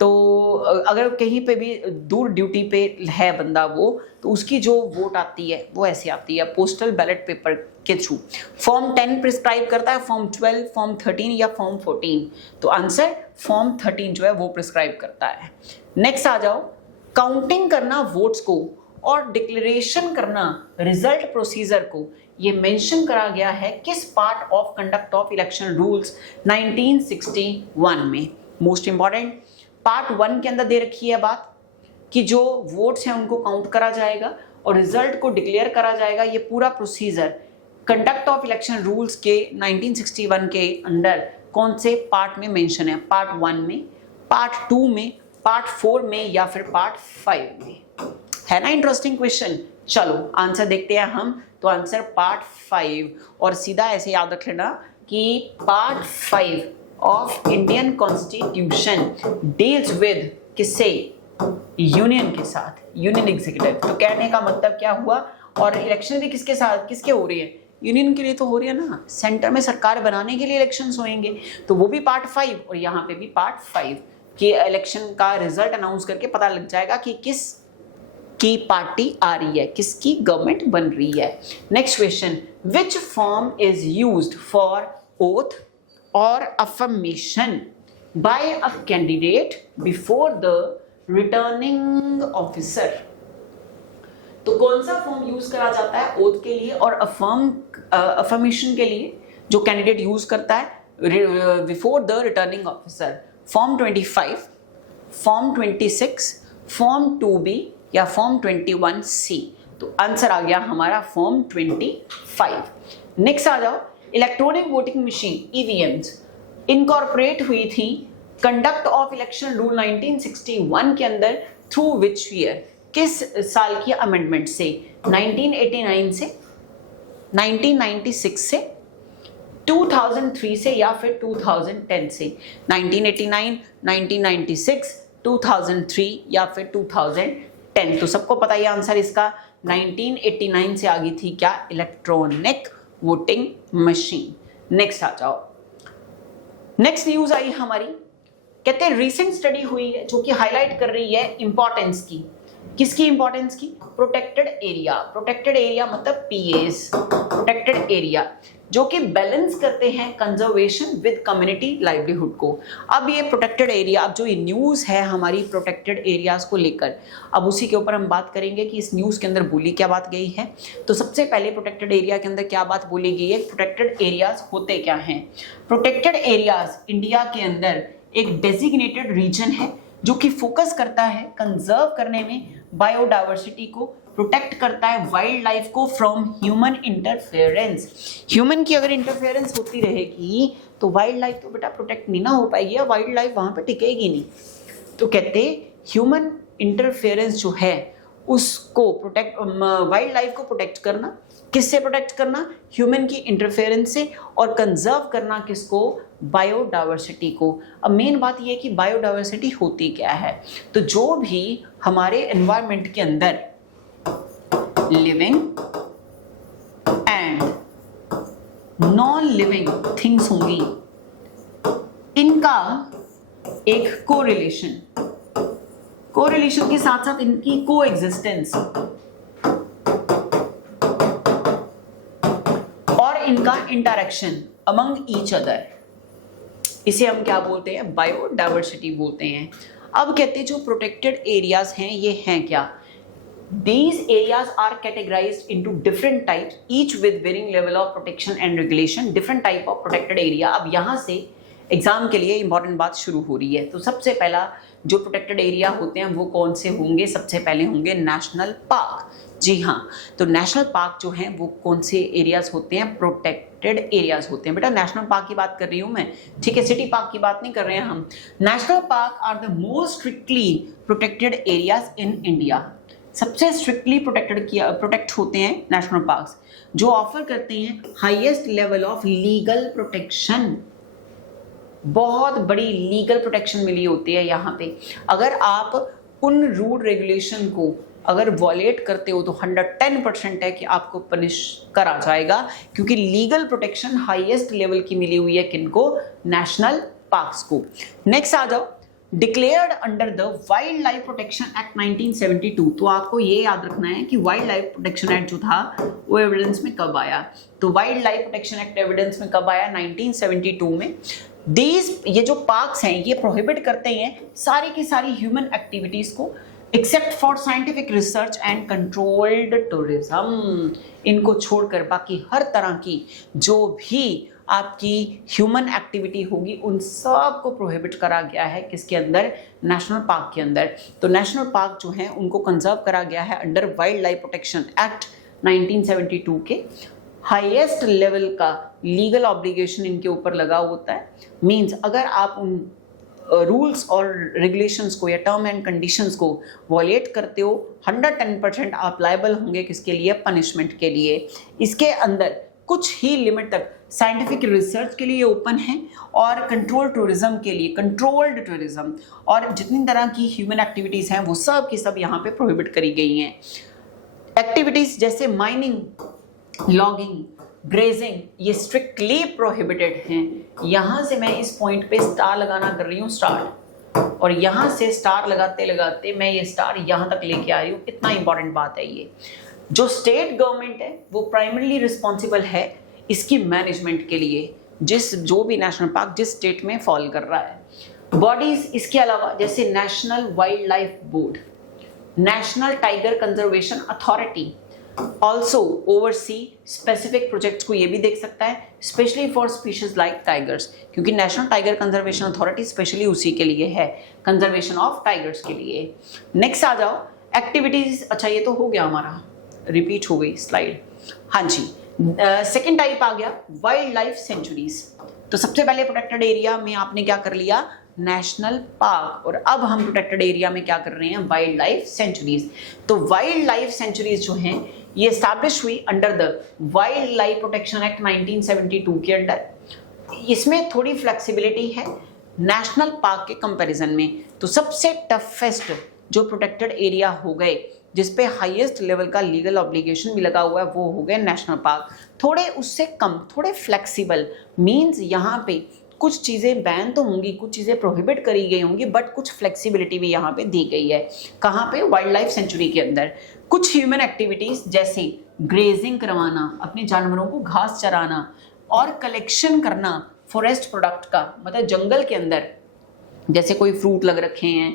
तो अगर कहीं पे भी दूर ड्यूटी पे है बंदा वो, तो उसकी जो वोट आती है वो ऐसे आती है पोस्टल बैलेट पेपर के थ्रू। फॉर्म 10 प्रिस्क्राइब करता है, फॉर्म 12, फॉर्म 13 या फॉर्म 14? तो आंसर फॉर्म 13 जो है वो प्रिस्क्राइब करता है। नेक्स्ट आ जाओ, काउंटिंग करना वोट्स को और डिक्लेरेशन करना रिजल्ट प्रोसीजर को, ये मेंशन करा गया है किस part of conduct of election rules 1961 में। मोस्ट इंपॉर्टेंट पार्ट 1 के अंदर दे रखी है बात कि जो वोट्स हैं उनको काउंट करा जाएगा और रिजल्ट को डिक्लेयर करा जाएगा। ये पूरा procedure conduct of election rules के 1961 के अंडर कौन से पार्ट में मेंशन है, पार्ट 1 में, पार्ट 2 में, पार्ट 4 में या फिर पार्ट 5 में। है ना इंटरेस्टिंग क्वेश्चन। चलो आंसर देखते हैं हम। तो आंसर पार्ट 5, और सीधा ऐसे याद रख लेना कि part 5 of Indian constitution deals with किससे, यूनियन के साथ, यूनियन एग्जीक्यूटिव। तो कहने का मतलब क्या हुआ, और इलेक्शन भी किसके साथ, किसके हो रही है, यूनियन के लिए तो हो रही है ना, सेंटर में सरकार बनाने के लिए इलेक्शंस होंगे। तो वो भी पार्ट 5 और यहाँ पे भी पार्ट 5 कि इलेक्शन का रिजल्ट अनाउंस करके पता लग जाएगा कि किस की पार्टी आ रही है, किसकी गवर्नमेंट बन रही है। Next question, which form is used for oath or affirmation by a candidate before the returning officer. तो कौन सा फॉर्म यूज करा जाता है ओथ के लिए और अफर्मेशन के लिए, जो कैंडिडेट यूज करता है before the returning officer? Form 25, form 26, form 2B या फॉर्म 21C। तो आंसर आ गया हमारा फॉर्म 25। नेक्स्ट आ जाओ, electronic voting machine EVMs incorporate हुई थी कंडक्ट ऑफ इलेक्शन रूल 1961 के अंदर थ्रू विच ईयर, किस साल की अमेंडमेंट से? 1989 से, 1996 से, 2003 से या फिर 2010 से? 1989, 1996, 2003 या फिर 2010। तो सबको पता है आंसर इसका 1989 से आ गई थी क्या, इलेक्ट्रॉनिक वोटिंग मशीन। नेक्स्ट आ जाओ, नेक्स्ट न्यूज आई हमारी, कहते हैं रिसेंट स्टडी हुई है जो कि हाईलाइट कर रही है इंपॉर्टेंस की, किसकी इंपॉर्टेंस की? Protected area. प्रोटेक्टेड एरिया मतलब पीएस, प्रोटेक्टेड एरिया, जो कि बैलेंस करते हैं कंजर्वेशन विद कम्युनिटी लाइवलीहुड को। अब ये प्रोटेक्टेड एरिया, अब जो ये न्यूज़ है हमारी प्रोटेक्टेड एरियाज को लेकर, अब उसी के ऊपर हम बात करेंगे कि इस न्यूज़ के अंदर बोली क्या बात गई है। तो सबसे पहले प्रोटेक्टेड एरिया के अंदर क्या बात बोली गई है, प्रोटेक्टेड एरियाज होते क्या हैं? प्रोटेक्टेड एरियाज इंडिया के अंदर एक डेजिग्नेटेड रीजन है जो कि फोकस करता है कंजर्व करने में बायोडाइवर्सिटी को, प्रोटेक्ट करता है वाइल्ड लाइफ को फ्रॉम ह्यूमन इंटरफेरेंस। ह्यूमन की अगर इंटरफेरेंस होती रहेगी तो वाइल्ड लाइफ तो बेटा प्रोटेक्ट नहीं ना हो पाएगी, या वाइल्ड लाइफ वहां पे टिकेगी नहीं। तो कहते ह्यूमन इंटरफेरेंस जो है उसको प्रोटेक्ट, वाइल्ड लाइफ को प्रोटेक्ट करना, किससे प्रोटेक्ट करना? ह्यूमन की इंटरफेरेंस से, और कंजर्व करना किसको? बायोडाइवर्सिटी को। अब मेन बात यह है कि बायोडाइवर्सिटी होती क्या है। तो जो भी हमारे एनवायरनमेंट के अंदर living and non living things होंगी, इनका एक कोरिलेशन, कोरिलेशन के साथ साथ इनकी को एग्जिस्टेंस और इनका इंटरेक्शन अमंग ईच अदर, इसे हम क्या बोलते हैं? बायोडाइवर्सिटी बोलते हैं। अब कहते हैं जो प्रोटेक्टेड एरियाज हैं ये हैं क्या? These areas are categorized into different types, each with varying level of protection and regulation. Different type of protected area. अब यहाँ से एग्जाम के लिए इंपॉर्टेंट बात शुरू हो रही है। तो सबसे पहला जो प्रोटेक्टेड एरिया होते हैं वो कौन से होंगे? सबसे पहले होंगे नेशनल पार्क। जी हाँ, तो नेशनल पार्क जो हैं वो कौन से एरियाज होते हैं? प्रोटेक्टेड एरियाज होते हैं। बेटा नेशनल पार्क की बात कर रही हूँ मैं, ठीक है, सिटी पार्क की बात नहीं कर रहे हैं हम। National park are the most strictly protected areas in India. सबसे स्ट्रिक्टली प्रोटेक्ट होते हैं नेशनल पार्क्स, जो ऑफर करते हैं highest level of legal protection. बहुत बड़ी लीगल प्रोटेक्शन मिली होती है यहाँ पे। अगर आप उन रूल रेगुलेशन को अगर वॉलेट करते हो तो 110% है कि आपको पनिश करा जाएगा, क्योंकि लीगल प्रोटेक्शन हाईएस्ट लेवल की मिली हुई है किनको? नेशनल पार्क्स को। नेक्स्ट आ जाओ, declared under the wild life protection act 1972। तो आपको ये याद रखना है कि वाइल्ड लाइफ प्रोटेक्शन एक्ट जो था वो एविडेंस में कब आया? तो wild life protection act evidence में कब आया? 1972 में। ये जो पार्क्स हैं ये प्रोहिबिट करते हैं सारी की सारी ह्यूमन एक्टिविटीज को, except for scientific research and controlled tourism, इनको छोड़कर बाकी हर तरह की जो भी आपकी ह्यूमन एक्टिविटी होगी उन सब को प्रोहिबिट करा गया है किसके अंदर, नेशनल पार्क के अंदर। तो नेशनल पार्क जो हैं उनको कंजर्व करा गया है under wildlife protection act 1972 के। हाईएस्ट लेवल का लीगल ऑब्लिगेशन इनके ऊपर लगा होता है। मींस अगर आप उन रूल्स और रेगुलेशंस को या टर्म एंड कंडीशंस को वॉलेट करते हो 110% आप लायबल होंगे किसके लिए, पनिशमेंट के लिए। इसके अंदर कुछ ही लिमिट तक साइंटिफिक रिसर्च के लिए ओपन है और कंट्रोल टूरिज्म के लिए, कंट्रोल्ड टूरिज्म और जितनी तरह की ह्यूमन एक्टिविटीज़ हैं वो सब की सब यहाँ पे प्रोहिबिट करी गई हैं। एक्टिविटीज़ जैसे माइनिंग, लॉगिंग, ग्रेजिंग, ये स्ट्रिक्टली प्रोहिबिटेड हैं। यहाँ से मैं इस पॉइंट पे स्टार लगाना कर रही हूँ स्टार्ट, और यहाँ से स्टार लगाते लगाते मैं ये स्टार यहाँ तक लेके आ रही हूँ। इतना इंपॉर्टेंट बात है ये। जो स्टेट गवर्नमेंट है वो प्राइमरीली रिस्पॉन्सिबल है इसकी मैनेजमेंट के लिए, जो भी नेशनल पार्क जिस स्टेट में फॉल कर रहा है। बॉडीज इसके अलावा जैसे national wildlife board, national tiger conservation authority also oversee specific projects को ये भी देख सकता है, specially for species like tigers, क्योंकि national tiger conservation authority specially उसी के लिए है, कंजर्वेशन ऑफ टाइगर्स के लिए। नेक्स्ट आ जाओ एक्टिविटीज। अच्छा ये तो हो गया हमारा, रिपीट हो गई स्लाइड। हाँ जी, सेकेंड टाइप आ गया वाइल्ड लाइफ सेंचुरीज। तो सबसे पहले प्रोटेक्टेड एरिया में आपने क्या कर लिया, नेशनल पार्क, और अब हम प्रोटेक्टेड एरिया में क्या कर रहे हैं, वाइल्ड लाइफ सेंचुरीज। तो वाइल्ड लाइफ सेंचुरीज जो हैं ये एस्टैब्लिश हुई under the wild life protection act 1972 के अंडर। इसमें थोड़ी फ्लेक्सिबिलिटी है नेशनल पार्क के कंपैरिजन में। तो सबसे टफेस्ट जो प्रोटेक्टेड एरिया हो गए जिसपे हाईएस्ट लेवल का लीगल ऑब्लिगेशन भी लगा हुआ है वो हो गए नेशनल पार्क। थोड़े उससे कम, थोड़े फ्लेक्सिबल, मींस यहाँ पे कुछ चीज़ें बैन तो होंगी, कुछ चीज़ें प्रोहिबिट करी गई होंगी, बट कुछ फ्लेक्सिबिलिटी भी यहाँ पे दी गई है। कहाँ पे, वाइल्ड लाइफ सेंचुरी के अंदर। कुछ ह्यूमन एक्टिविटीज जैसे ग्रेजिंग करवाना, अपने जानवरों को घास चराना, और कलेक्शन करना फॉरेस्ट प्रोडक्ट का, मतलब जंगल के अंदर जैसे कोई फ्रूट लग रखे हैं,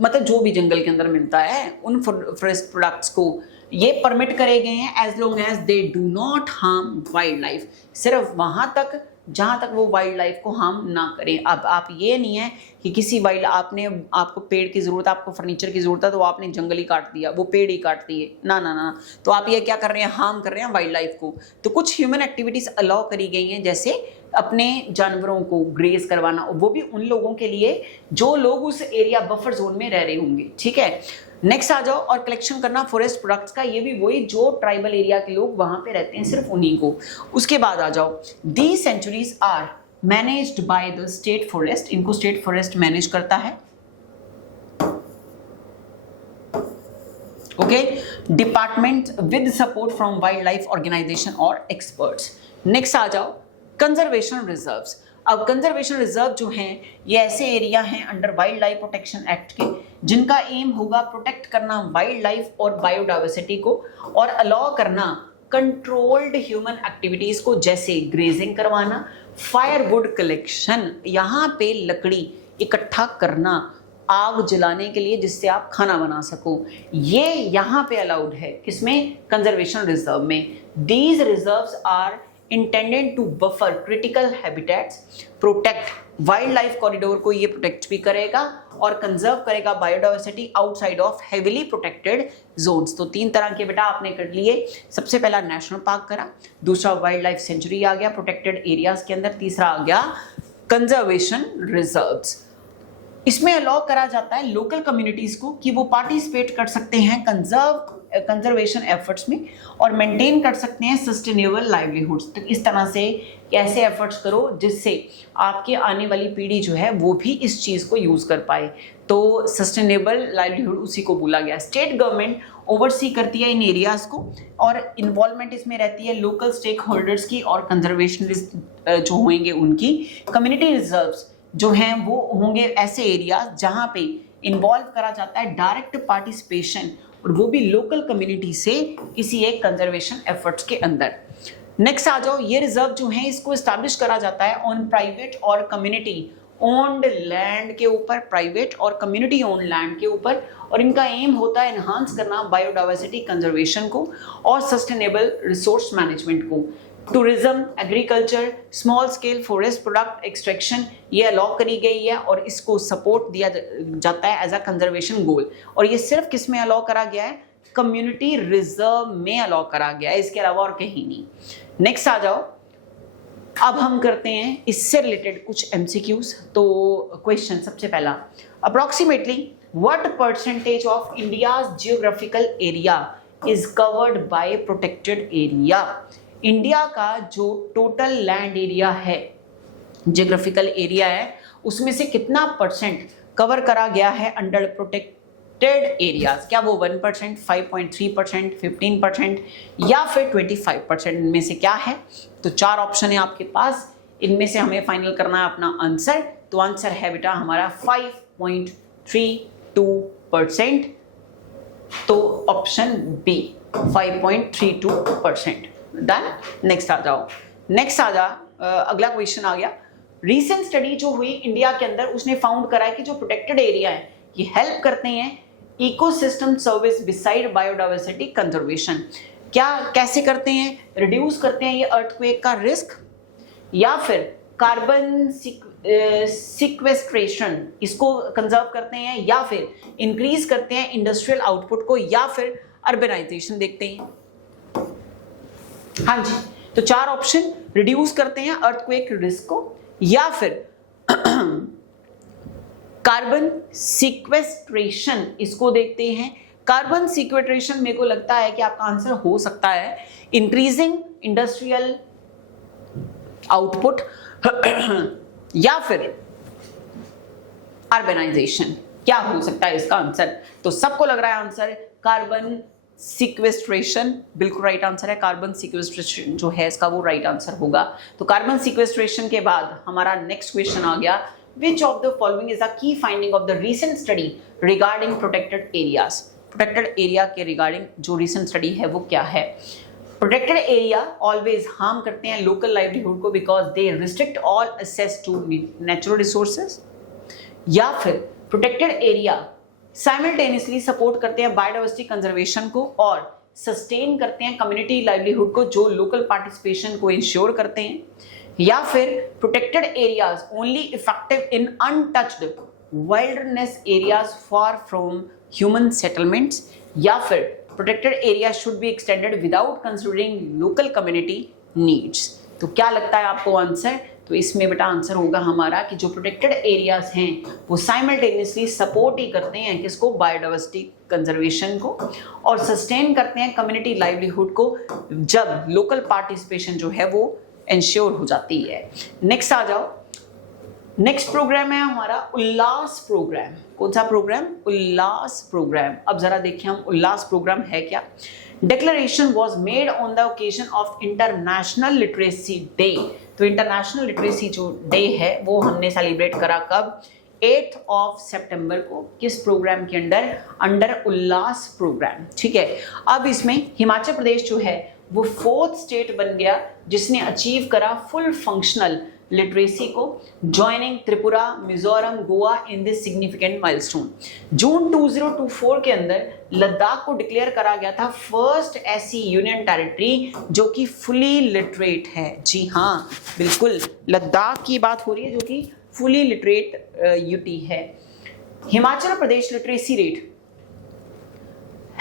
मतलब जो भी जंगल के अंदर मिलता है उन फॉरेस्ट प्रोडक्ट्स को ये परमिट करे गए हैं as long as they do not harm wildlife. सिर्फ वहाँ तक जहाँ तक वो वाइल्ड लाइफ को हार्म ना करें। अब आप ये नहीं है कि किसी आपको पेड़ की ज़रूरत है, आपको फर्नीचर की ज़रूरत है तो आपने जंगल ही काट दिया, वो पेड़ ही काट दिए, ना ना ना। तो आप ये क्या कर रहे हैं, हार्म कर रहे हैं वाइल्ड लाइफ को। तो कुछ ह्यूमन एक्टिविटीज़ अलाउ करी गई हैं, जैसे अपने जानवरों को ग्रेज करवाना, वो भी उन लोगों के लिए जो लोग उस एरिया बफर जोन में रह रहे होंगे, ठीक है। नेक्स्ट आ जाओ, और कलेक्शन करना फॉरेस्ट प्रोडक्ट्स का, ये भी वही जो ट्राइबल एरिया के लोग वहां पे रहते हैं, सिर्फ उन्हीं को। उसके बाद आ जाओ, the sanctuaries are managed by the state forest, इनको स्टेट फॉरेस्ट मैनेज करता है, okay, department with support from wildlife organisation और एक्सपर्ट्स। नेक्स्ट आ जाओ, कंजर्वेशन रिजर्व्स। अब कंजर्वेशन रिजर्व जो हैं ये ऐसे एरिया हैं under wildlife protection act के जिनका एम होगा प्रोटेक्ट करना वाइल्ड लाइफ और बायोडाइवर्सिटी को, और अलाउ करना कंट्रोल्ड ह्यूमन एक्टिविटीज को, जैसे ग्रेजिंग करवाना, फायरवुड कलेक्शन, यहाँ पे लकड़ी इकट्ठा करना आग जलाने के लिए जिससे आप खाना बना सको, ये यहाँ पे अलाउड है। किसमें, कंजर्वेशन रिजर्व में। These reserves are intended to buffer critical habitats, protect wildlife corridor को ये प्रोटेक्ट भी करेगा और कंजर्व करेगा biodiversity outside of heavily protected zones. तो 3 तरह के बेटा आपने कर लिए। सबसे पहला नेशनल पार्क करा, दूसरा वाइल्ड लाइफ सेंचुरी आ गया प्रोटेक्टेड एरियाज के अंदर, तीसरा आ गया कंजर्वेशन रिजर्व्स। इसमें अलाउ करा जाता है लोकल कम्युनिटीज को कि वो पार्टिसिपेट कर सकते हैं कंजर्वेशन एफर्ट्स में और मेंटेन कर सकते हैं सस्टेनेबल लाइवलीहुड्स। तो इस तरह से कैसे एफर्ट्स करो जिससे आपके आने वाली पीढ़ी जो है वो भी इस चीज़ को यूज़ कर पाए। तो सस्टेनेबल लाइवलीहुड उसी को बोला गया। स्टेट गवर्नमेंट ओवरसी करती है इन एरियाज़ को और इन्वॉल्वमेंट इसमें रहती है लोकल स्टेक होल्डर्स की और कंजर्वेशनिस्ट जो होंगे उनकी। कम्युनिटी रिजर्व्स जो हैं वो होंगे ऐसे एरियाज जहाँ पे इन्वॉल्व करा जाता है डायरेक्ट पार्टिसिपेशन, और वो भी लोकल कम्युनिटी से किसी एक कंजर्वेशन एफर्ट्स के अंदर। नेक्स्ट आ जाओ, ये रिजर्व जो है इसको एस्टैब्लिश करा जाता है ऑन प्राइवेट और कम्युनिटी ओन्ड लैंड के ऊपर, प्राइवेट और कम्युनिटी ओन्ड लैंड के ऊपर, और इनका एम होता है एनहांस करना बायोडाइवर्सिटी कंजर्वेशन को और सस्टेनेबल रिसोर्स मैनेजमेंट को। Tourism, agriculture, small scale forest product extraction ये अलाउ करी गई है और इसको सपोर्ट दिया जाता है एज अ कंजर्वेशन गोल। और ये सिर्फ किस में अलाउ करा गया है? कम्युनिटी रिजर्व में अलाउ करा गया है, इसके अलावा और कहीं नहीं। नेक्स्ट आ जाओ, अब हम करते हैं इससे रिलेटेड कुछ एमसीक्यूज। तो क्वेश्चन सबसे पहला, approximately what percentage of India's geographical area is covered by protected area? India का जो टोटल लैंड एरिया है, जियोग्राफिकल एरिया है, उसमें से कितना परसेंट कवर करा गया है अंडर प्रोटेक्टेड एरियाज? क्या वो 1%, 5.3%, 15% या फिर 25% में से क्या है? तो 4 ऑप्शन है आपके पास, इनमें से हमें फाइनल करना है अपना आंसर। तो आंसर है बेटा हमारा 5.32%। तो ऑप्शन बी 5.32%। डन। नेक्स्ट आ जाओ, अगला क्वेश्चन आ गया। रीसेंट स्टडी जो हुई इंडिया के अंदर, उसने फाउंड करा है कि जो प्रोटेक्टेड एरिया है ये हेल्प करते हैं ecosystem service beside biodiversity conservation. क्या कैसे करते हैं? रिड्यूस करते हैं ये अर्थक्वेक का रिस्क, या फिर कार्बन सिक्वेस्ट्रेशन इसको कंजर्व करते हैं, या फिर इंक्रीज करते हैं इंडस्ट्रियल आउटपुट को, या फिर अर्बनाइजेशन देखते हैं। हाँ जी, तो 4 ऑप्शन, रिड्यूस करते हैं अर्थक्वेक रिस्क को, या फिर कार्बन सिक्वेस्ट्रेशन इसको देखते हैं। कार्बन सिक्वेस्ट्रेशन मेरे को लगता है कि आपका आंसर हो सकता है इंक्रीजिंग इंडस्ट्रियल आउटपुट या फिर अर्बनाइजेशन। क्या हो सकता है इसका आंसर? तो सबको लग रहा है आंसर कार्बन सिक्वेस्ट्रेशन बिल्कुल राइट आंसर है। कार्बन सिक्वेस्ट्रेशन जो है इसका वो राइट आंसर होगा। तो कार्बन सिक्वेस्ट्रेशन के बाद हमारा नेक्स्ट क्वेश्चन आ गया, विच of the following is the key finding of the recent study regarding protected areas? Protected area के रिगार्डिंग जो रीसेंट स्टडी है वो क्या है? प्रोटेक्टेड एरिया ऑलवेज हार्म करते हैं लोकल लाइवलीहुड को because they restrict all access to natural resources, या फिर प्रोटेक्टेड एरिया साइमल्टेनियसली सपोर्ट करते हैं बायोडाइवर्सिटी कंजर्वेशन को और सस्टेन करते हैं कम्युनिटी लाइवलीहुड को जो लोकल पार्टिसिपेशन को इंश्योर करते हैं, या फिर protected areas only effective in untouched wildness areas far from human settlements, या फिर protected area should be extended without considering local community needs. तो क्या लगता है आपको आंसर? तो इसमें बेटा आंसर होगा हमारा कि जो प्रोटेक्टेड एरियाज हैं वो साइमल्टेनियसली सपोर्ट ही करते हैं किसको? बायोडाइवर्सिटी कंजर्वेशन को, और सस्टेन करते हैं कम्युनिटी लाइवलीहुड को जब लोकल पार्टिसिपेशन जो है वो इंश्योर हो जाती है। नेक्स्ट आ जाओ, नेक्स्ट प्रोग्राम है हमारा उल्लास प्रोग्राम। कौन सा प्रोग्राम? उल्लास प्रोग्राम। अब जरा देखिए हम उल्लास प्रोग्राम है क्या। Declaration was made on the occasion of international literacy day. तो इंटरनेशनल लिटरेसी जो डे है वो हमने सेलिब्रेट करा कब? 8 सितंबर को। किस प्रोग्राम के अंडर? अंडर उल्लास प्रोग्राम। ठीक है, अब इसमें हिमाचल प्रदेश जो है वो 4th स्टेट बन गया जिसने अचीव करा फुल फंक्शनल लिटरेसी को, joining Tripura, Mizoram, Goa in this significant milestone. June 2024 के अंदर लद्दाख को डिक्लेयर करा गया था फर्स्ट ऐसी यूनियन टेरिटरी जो कि फुली लिटरेट है। जी हाँ, बिल्कुल लद्दाख की बात हो रही है जो कि फुली लिटरेट यूटी है। Himachal Pradesh literacy rate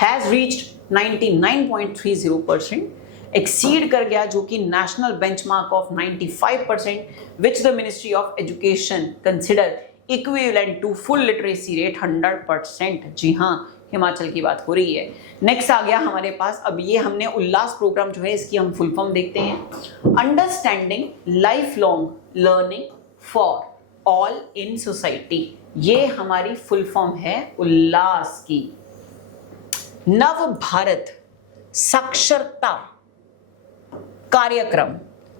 has reached 99.30%, exceed कर गया जो कि national benchmark of 95% which the ministry of education consider equivalent to full literacy rate 100%। जी हाँ, हिमाचल की बात हो रही है। नेक्स्ट आ गया हमारे पास, अब ये हमने उल्लास प्रोग्राम जो है इसकी हम फुल फॉर्म देखते हैं। Understanding lifelong learning for all in society, ये हमारी फुल फॉर्म है उल्लास की। नव भारत साक्षरता कार्यक्रम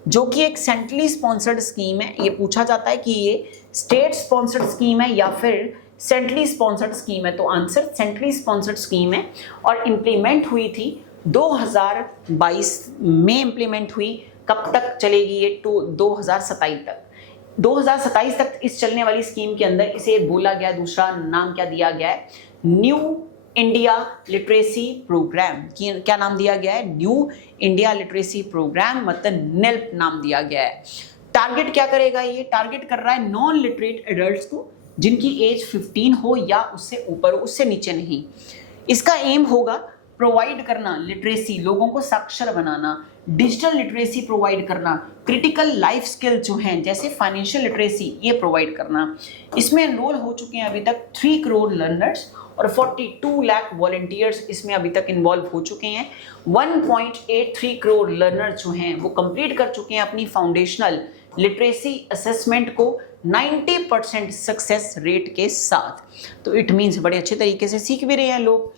जो कि एक सेंट्रली स्पॉन्सर्ड स्कीम है, ये पूछा जाता है कि ये स्टेट स्पॉन्सर्ड स्कीम है या फिर सेंट्रली स्पॉन्सर्ड स्कीम है। तो आंसर सेंट्रली स्पॉन्सर्ड स्कीम है और इंप्लीमेंट हुई थी 2022 में इंप्लीमेंट हुई। कब तक चलेगी ये? 2027 तक। 2027 तक इस चलने वाली स्कीम के अंदर इसे बोला गया, दूसरा नाम क्या दिया गया है, न्यू इंडिया लिटरेसी प्रोग्राम। क्या नाम दिया गया है, न्यू इंडिया लिटरेसी प्रोग्राम, मतलब नेल्प नाम दिया गया है। टारगेट क्या करेगा, ये टारगेट कर रहा है नॉन लिटरेट एडल्ट्स को जिनकी एज 15 हो या उससे ऊपर हो, उससे नीचे नहीं। इसका एम होगा प्रोवाइड करना लिटरेसी, लोगों को साक्षर बनाना, डिजिटल लिटरेसी प्रोवाइड करना, क्रिटिकल लाइफ स्किल जो हैं जैसे फाइनेंशियल लिटरेसी ये प्रोवाइड करना। इसमें एनरोल हो चुके हैं अभी तक 3 करोड़ लर्नर्स और 42 लाख वॉलंटियर्स इसमें अभी तक इन्वॉल्व हो चुके हैं। 1.83 करोड़ लर्नर्स जो हैं वो कंप्लीट कर चुके हैं अपनी फाउंडेशनल लिटरेसी असेसमेंट को 90% सक्सेस रेट के साथ। तो इट मीन्स बड़े अच्छे तरीके से सीख भी रहे हैं लोग।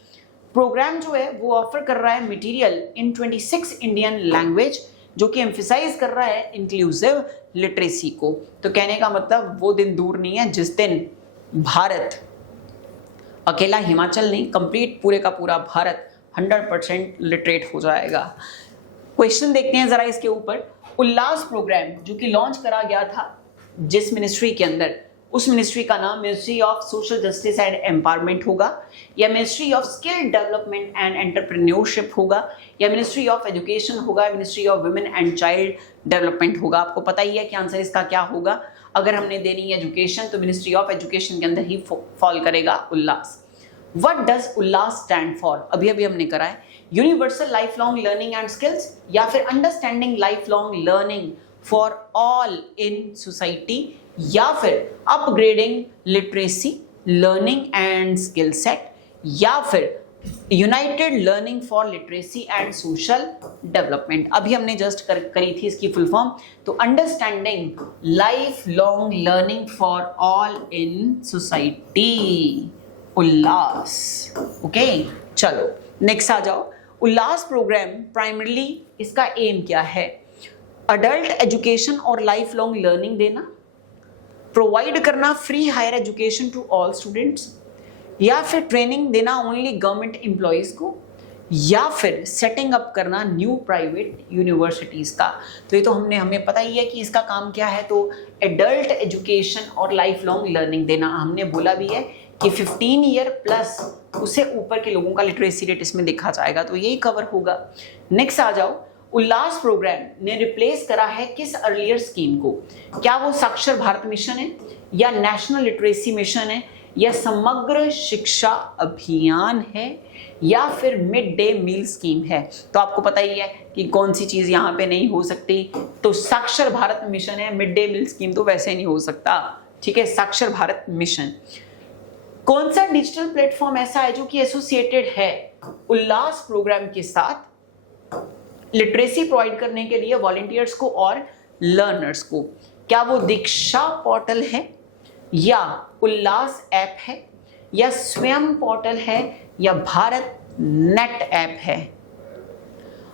प्रोग्राम जो है वो ऑफर कर रहा है मटेरियल इन 26 इंडियन लैंग्वेज, जो कि एम्फिसाइज कर रहा है इंक्लूसिव लिटरेसी को। तो कहने का मतलब वो दिन दूर नहीं है जिस दिन भारत, अकेला हिमाचल नहीं, कंप्लीट पूरे का पूरा भारत 100% लिटरेट हो जाएगा। क्वेश्चन देखते हैं जरा इसके ऊपर। उल्लास प्रोग्राम जो कि लॉन्च करा गया था जिस मिनिस्ट्री के अंदर, उस मिनिस्ट्री का नाम ministry of social justice and empowerment होगा, या ministry of skill development and entrepreneurship होगा, या मिनिस्ट्री ऑफ एजुकेशन होगा, ministry of women and child development होगा। आपको पता ही है कि आंसर इसका क्या होगा। अगर हमने देनी है एजुकेशन तो मिनिस्ट्री ऑफ एजुकेशन के अंदर ही फॉल करेगा Ullas. What does Ullas stand for, अभी अभी हमने करा है, universal lifelong learning and skills, या फिर understanding lifelong learning for all in society, या फिर upgrading literacy learning and skill set, या फिर united learning for literacy and social development. अभी हमने जस्ट करी थी इसकी फुल फॉर्म। तो understanding lifelong learning for all in society, Ullas. Okay, चलो नेक्स्ट आ जाओ। उल्लास प्रोग्राम प्राइमरीली इसका एम क्या है, अडल्ट एजुकेशन और लाइफ लॉन्ग लर्निंग देना, प्रोवाइड करना free higher education to all students, या फिर ट्रेनिंग देना ओनली गवर्नमेंट एम्प्लॉयज को, या फिर सेटिंग अप करना न्यू प्राइवेट यूनिवर्सिटीज का। तो ये तो हमें पता ही है कि इसका काम क्या है। तो एडल्ट एजुकेशन और लाइफ लॉन्ग लर्निंग देना, हमने बोला भी है कि 15 ईयर प्लस उससे ऊपर के लोगों का लिटरेसी रेट इसमें देखा जाएगा, तो यही कवर होगा। नेक्स्ट आ जाओ। उल्लास प्रोग्राम ने रिप्लेस करा है किस अर्लियर स्कीम को, क्या वो साक्षर भारत मिशन है, या नेशनल लिटरेसी मिशन है, या समग्र शिक्षा अभियान है, या फिर मिड डे मील स्कीम है। तो आपको पता ही है कि कौन सी चीज यहाँ पे नहीं हो सकती, तो साक्षर भारत मिशन है। मिड डे मील स्कीम तो वैसे नहीं हो सकता, ठीक है, साक्षर भारत मिशन। कौन सा डिजिटल प्लेटफॉर्म ऐसा है जो कि एसोसिएटेड है उल्लास प्रोग्राम के साथ लिटरेसी प्रोवाइड करने के लिए वॉलंटियर्स को और लर्नर्स को? क्या वो दीक्षा पोर्टल है, या उल्लास ऐप है, या स्वयं पोर्टल है, या भारत नेट ऐप है?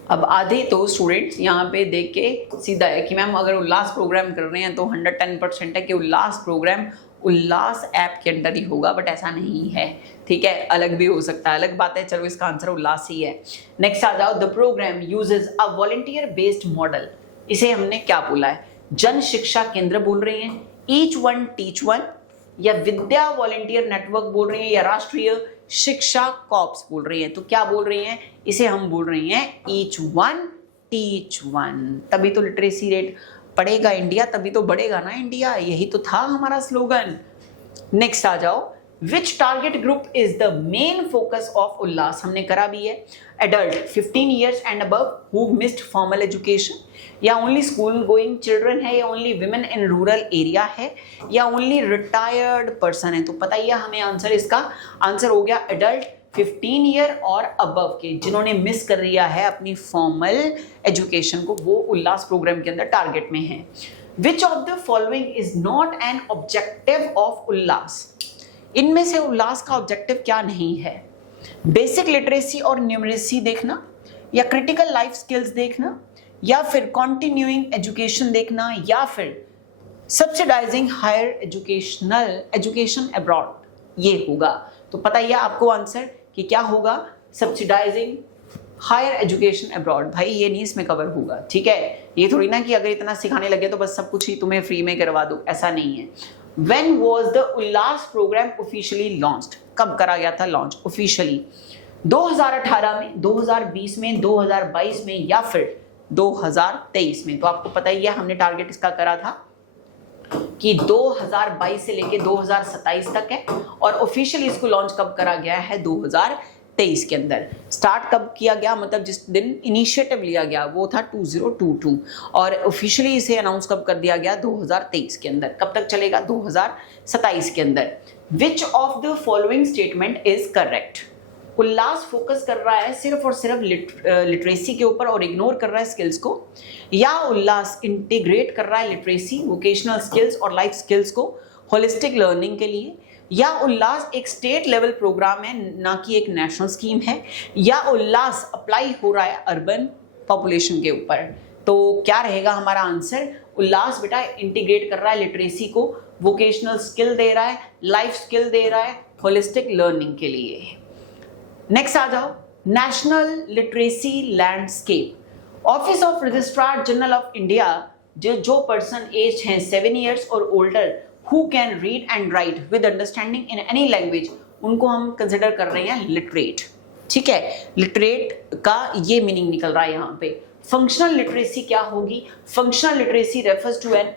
अब आधे तो स्टूडेंट्स यहाँ पे देख के सीधा है कि मैम अगर उल्लास प्रोग्राम कर रहे हैं तो 110% है कि उल्लास प्रोग्राम उल्लास ऐप के अंदर ही होगा, बट ऐसा नहीं है, ठीक है, अलग भी हो सकता है, अलग बात है। चलो इसका आंसर उल्लास ही है। नेक्स्ट आ जाओ। The programme uses a volunteer based model, इसे हमने क्या बोला है, जन शिक्षा केंद्र बोल रहे हैं, ईच वन टीच वन, या विद्या वॉलंटियर नेटवर्क बोल रही हैं, या राष्ट्रीय शिक्षा कॉर्प्स बोल रही हैं। तो क्या बोल रही हैं, इसे हम बोल रही हैं ईच वन टीच वन। तभी तो लिटरेसी रेट बढ़ेगा इंडिया, तभी तो बढ़ेगा ना इंडिया, यही तो था हमारा स्लोगन। नेक्स्ट आ जाओ। Which target group is the main focus of Ullas, हमने करा भी है। Adult 15 years and above who missed formal education, या ओनली स्कूल गोइंग चिल्ड्रन है, या only women in rural area है, या ओनली रिटायर्ड पर्सन है? तो पता ही है हमें आंसर, इसका आंसर हो गया एडल्ट 15 ईयर और अबव के, जिन्होंने मिस कर दिया है अपनी फॉर्मल एजुकेशन को, वो उल्लास प्रोग्राम के अंदर टारगेट में है। Which of the following is not an objective of Ullas, इनमें से उल्लास का ऑब्जेक्टिव क्या नहीं है? बेसिक लिटरेसी और न्यूमरेसी देखना, या क्रिटिकल लाइफ स्किल्स देखना, या फिर कॉन्टिन्यूइंग एजुकेशन देखना, या फिर सब्सिडाइजिंग हायर एजुकेशन अब्रॉड, ये होगा। तो पता ही है आपको आंसर कि क्या होगा, सब्सिडाइजिंग हायर एजुकेशन अब्रॉड, भाई ये नहीं इसमें कवर होगा, ठीक है। ये थोड़ी ना कि अगर इतना सिखाने लगे तो बस सब कुछ ही तुम्हें फ्री में करवा दो, ऐसा नहीं है। When was the Ullas programme officially launched, कब करा गया था लॉन्च ऑफिशियली? 2018 में, 2020 में, 2022 में या फिर 2023 में? तो आपको पता ही है हमने टारगेट इसका करा था कि 2022 से लेके 2027 तक है, और ऑफिशियली इसको लॉन्च कब करा गया है? 2023 के अंदर। स्टार्ट कब किया गया, मतलब जिस दिन इनिशिएटिव लिया गया वो था 2022, और ऑफिशियली इसे अनाउंस कब कर दिया गया? 2023 के अंदर। कब तक चलेगा? 2027 के अंदर। विच of the following statement is correct? Ullas focus कर रहा है सिर्फ और सिर्फ लिटरेसी के ऊपर और इग्नोर कर रहा है स्किल्स को, या उल्लास इंटीग्रेट कर रहा है लिटरेसी, वोकेशनल स्किल्स और लाइफ स्किल्स को होलिस्टिक लर्निंग के लिए, या उल्लास एक स्टेट लेवल प्रोग्राम है ना कि एक नेशनल स्कीम है, या उल्लास अप्लाई हो रहा है अर्बन पॉपुलेशन के ऊपर? तो क्या रहेगा हमारा आंसर? उल्लास बेटा इंटीग्रेट कर रहा है लिटरेसी को, वोकेशनल स्किल दे रहा है, लाइफ स्किल दे रहा है होलिस्टिक लर्निंग के लिए। नेक्स्ट आ जाओ, national literacy landscape. Office of registrar general of India, जो पर्सन एज हैं 7 ईयर्स और older who can read and right with understanding in any language, उनको हम कंसिडर कर रहे हैं लिटरेट, ठीक है। लिटरेट का ये मीनिंग निकल रहा है यहाँ पे। फंक्शनल लिटरेसी क्या होगी? Functional literacy refers to an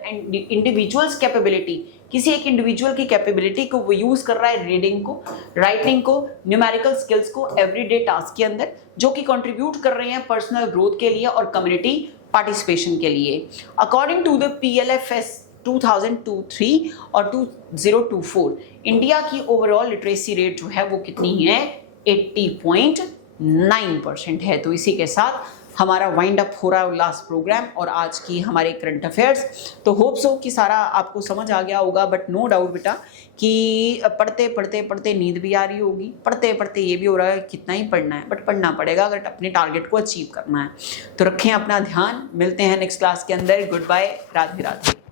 individual's capability, किसी एक इंडिविजुअल की कैपेबिलिटी को वो यूज कर रहा है रीडिंग को, राइटिंग को, न्यूमेरिकल स्किल्स को एवरीडे टास्क के अंदर, जो कि कंट्रीब्यूट कर रहे हैं पर्सनल ग्रोथ के लिए और कम्युनिटी पार्टिसिपेशन के लिए। अकॉर्डिंग टू द PLFS 2023 और 2024, इंडिया की ओवरऑल लिटरेसी रेट जो है वो कितनी है? 80.9% है। तो इसी के साथ हमारा वाइंड अप हो रहा है उल्लास प्रोग्राम और आज की हमारे करंट अफेयर्स। तो होप सो कि सारा आपको समझ आ गया होगा, बट नो डाउट बेटा कि पढ़ते पढ़ते पढ़ते नींद भी आ रही होगी, पढ़ते पढ़ते ये भी हो रहा है कितना ही पढ़ना है, बट पढ़ना पड़ेगा अगर अपने टारगेट को अचीव करना है। तो रखें अपना ध्यान, मिलते हैं नेक्स्ट क्लास के अंदर। Goodbye, Radhe Radhe.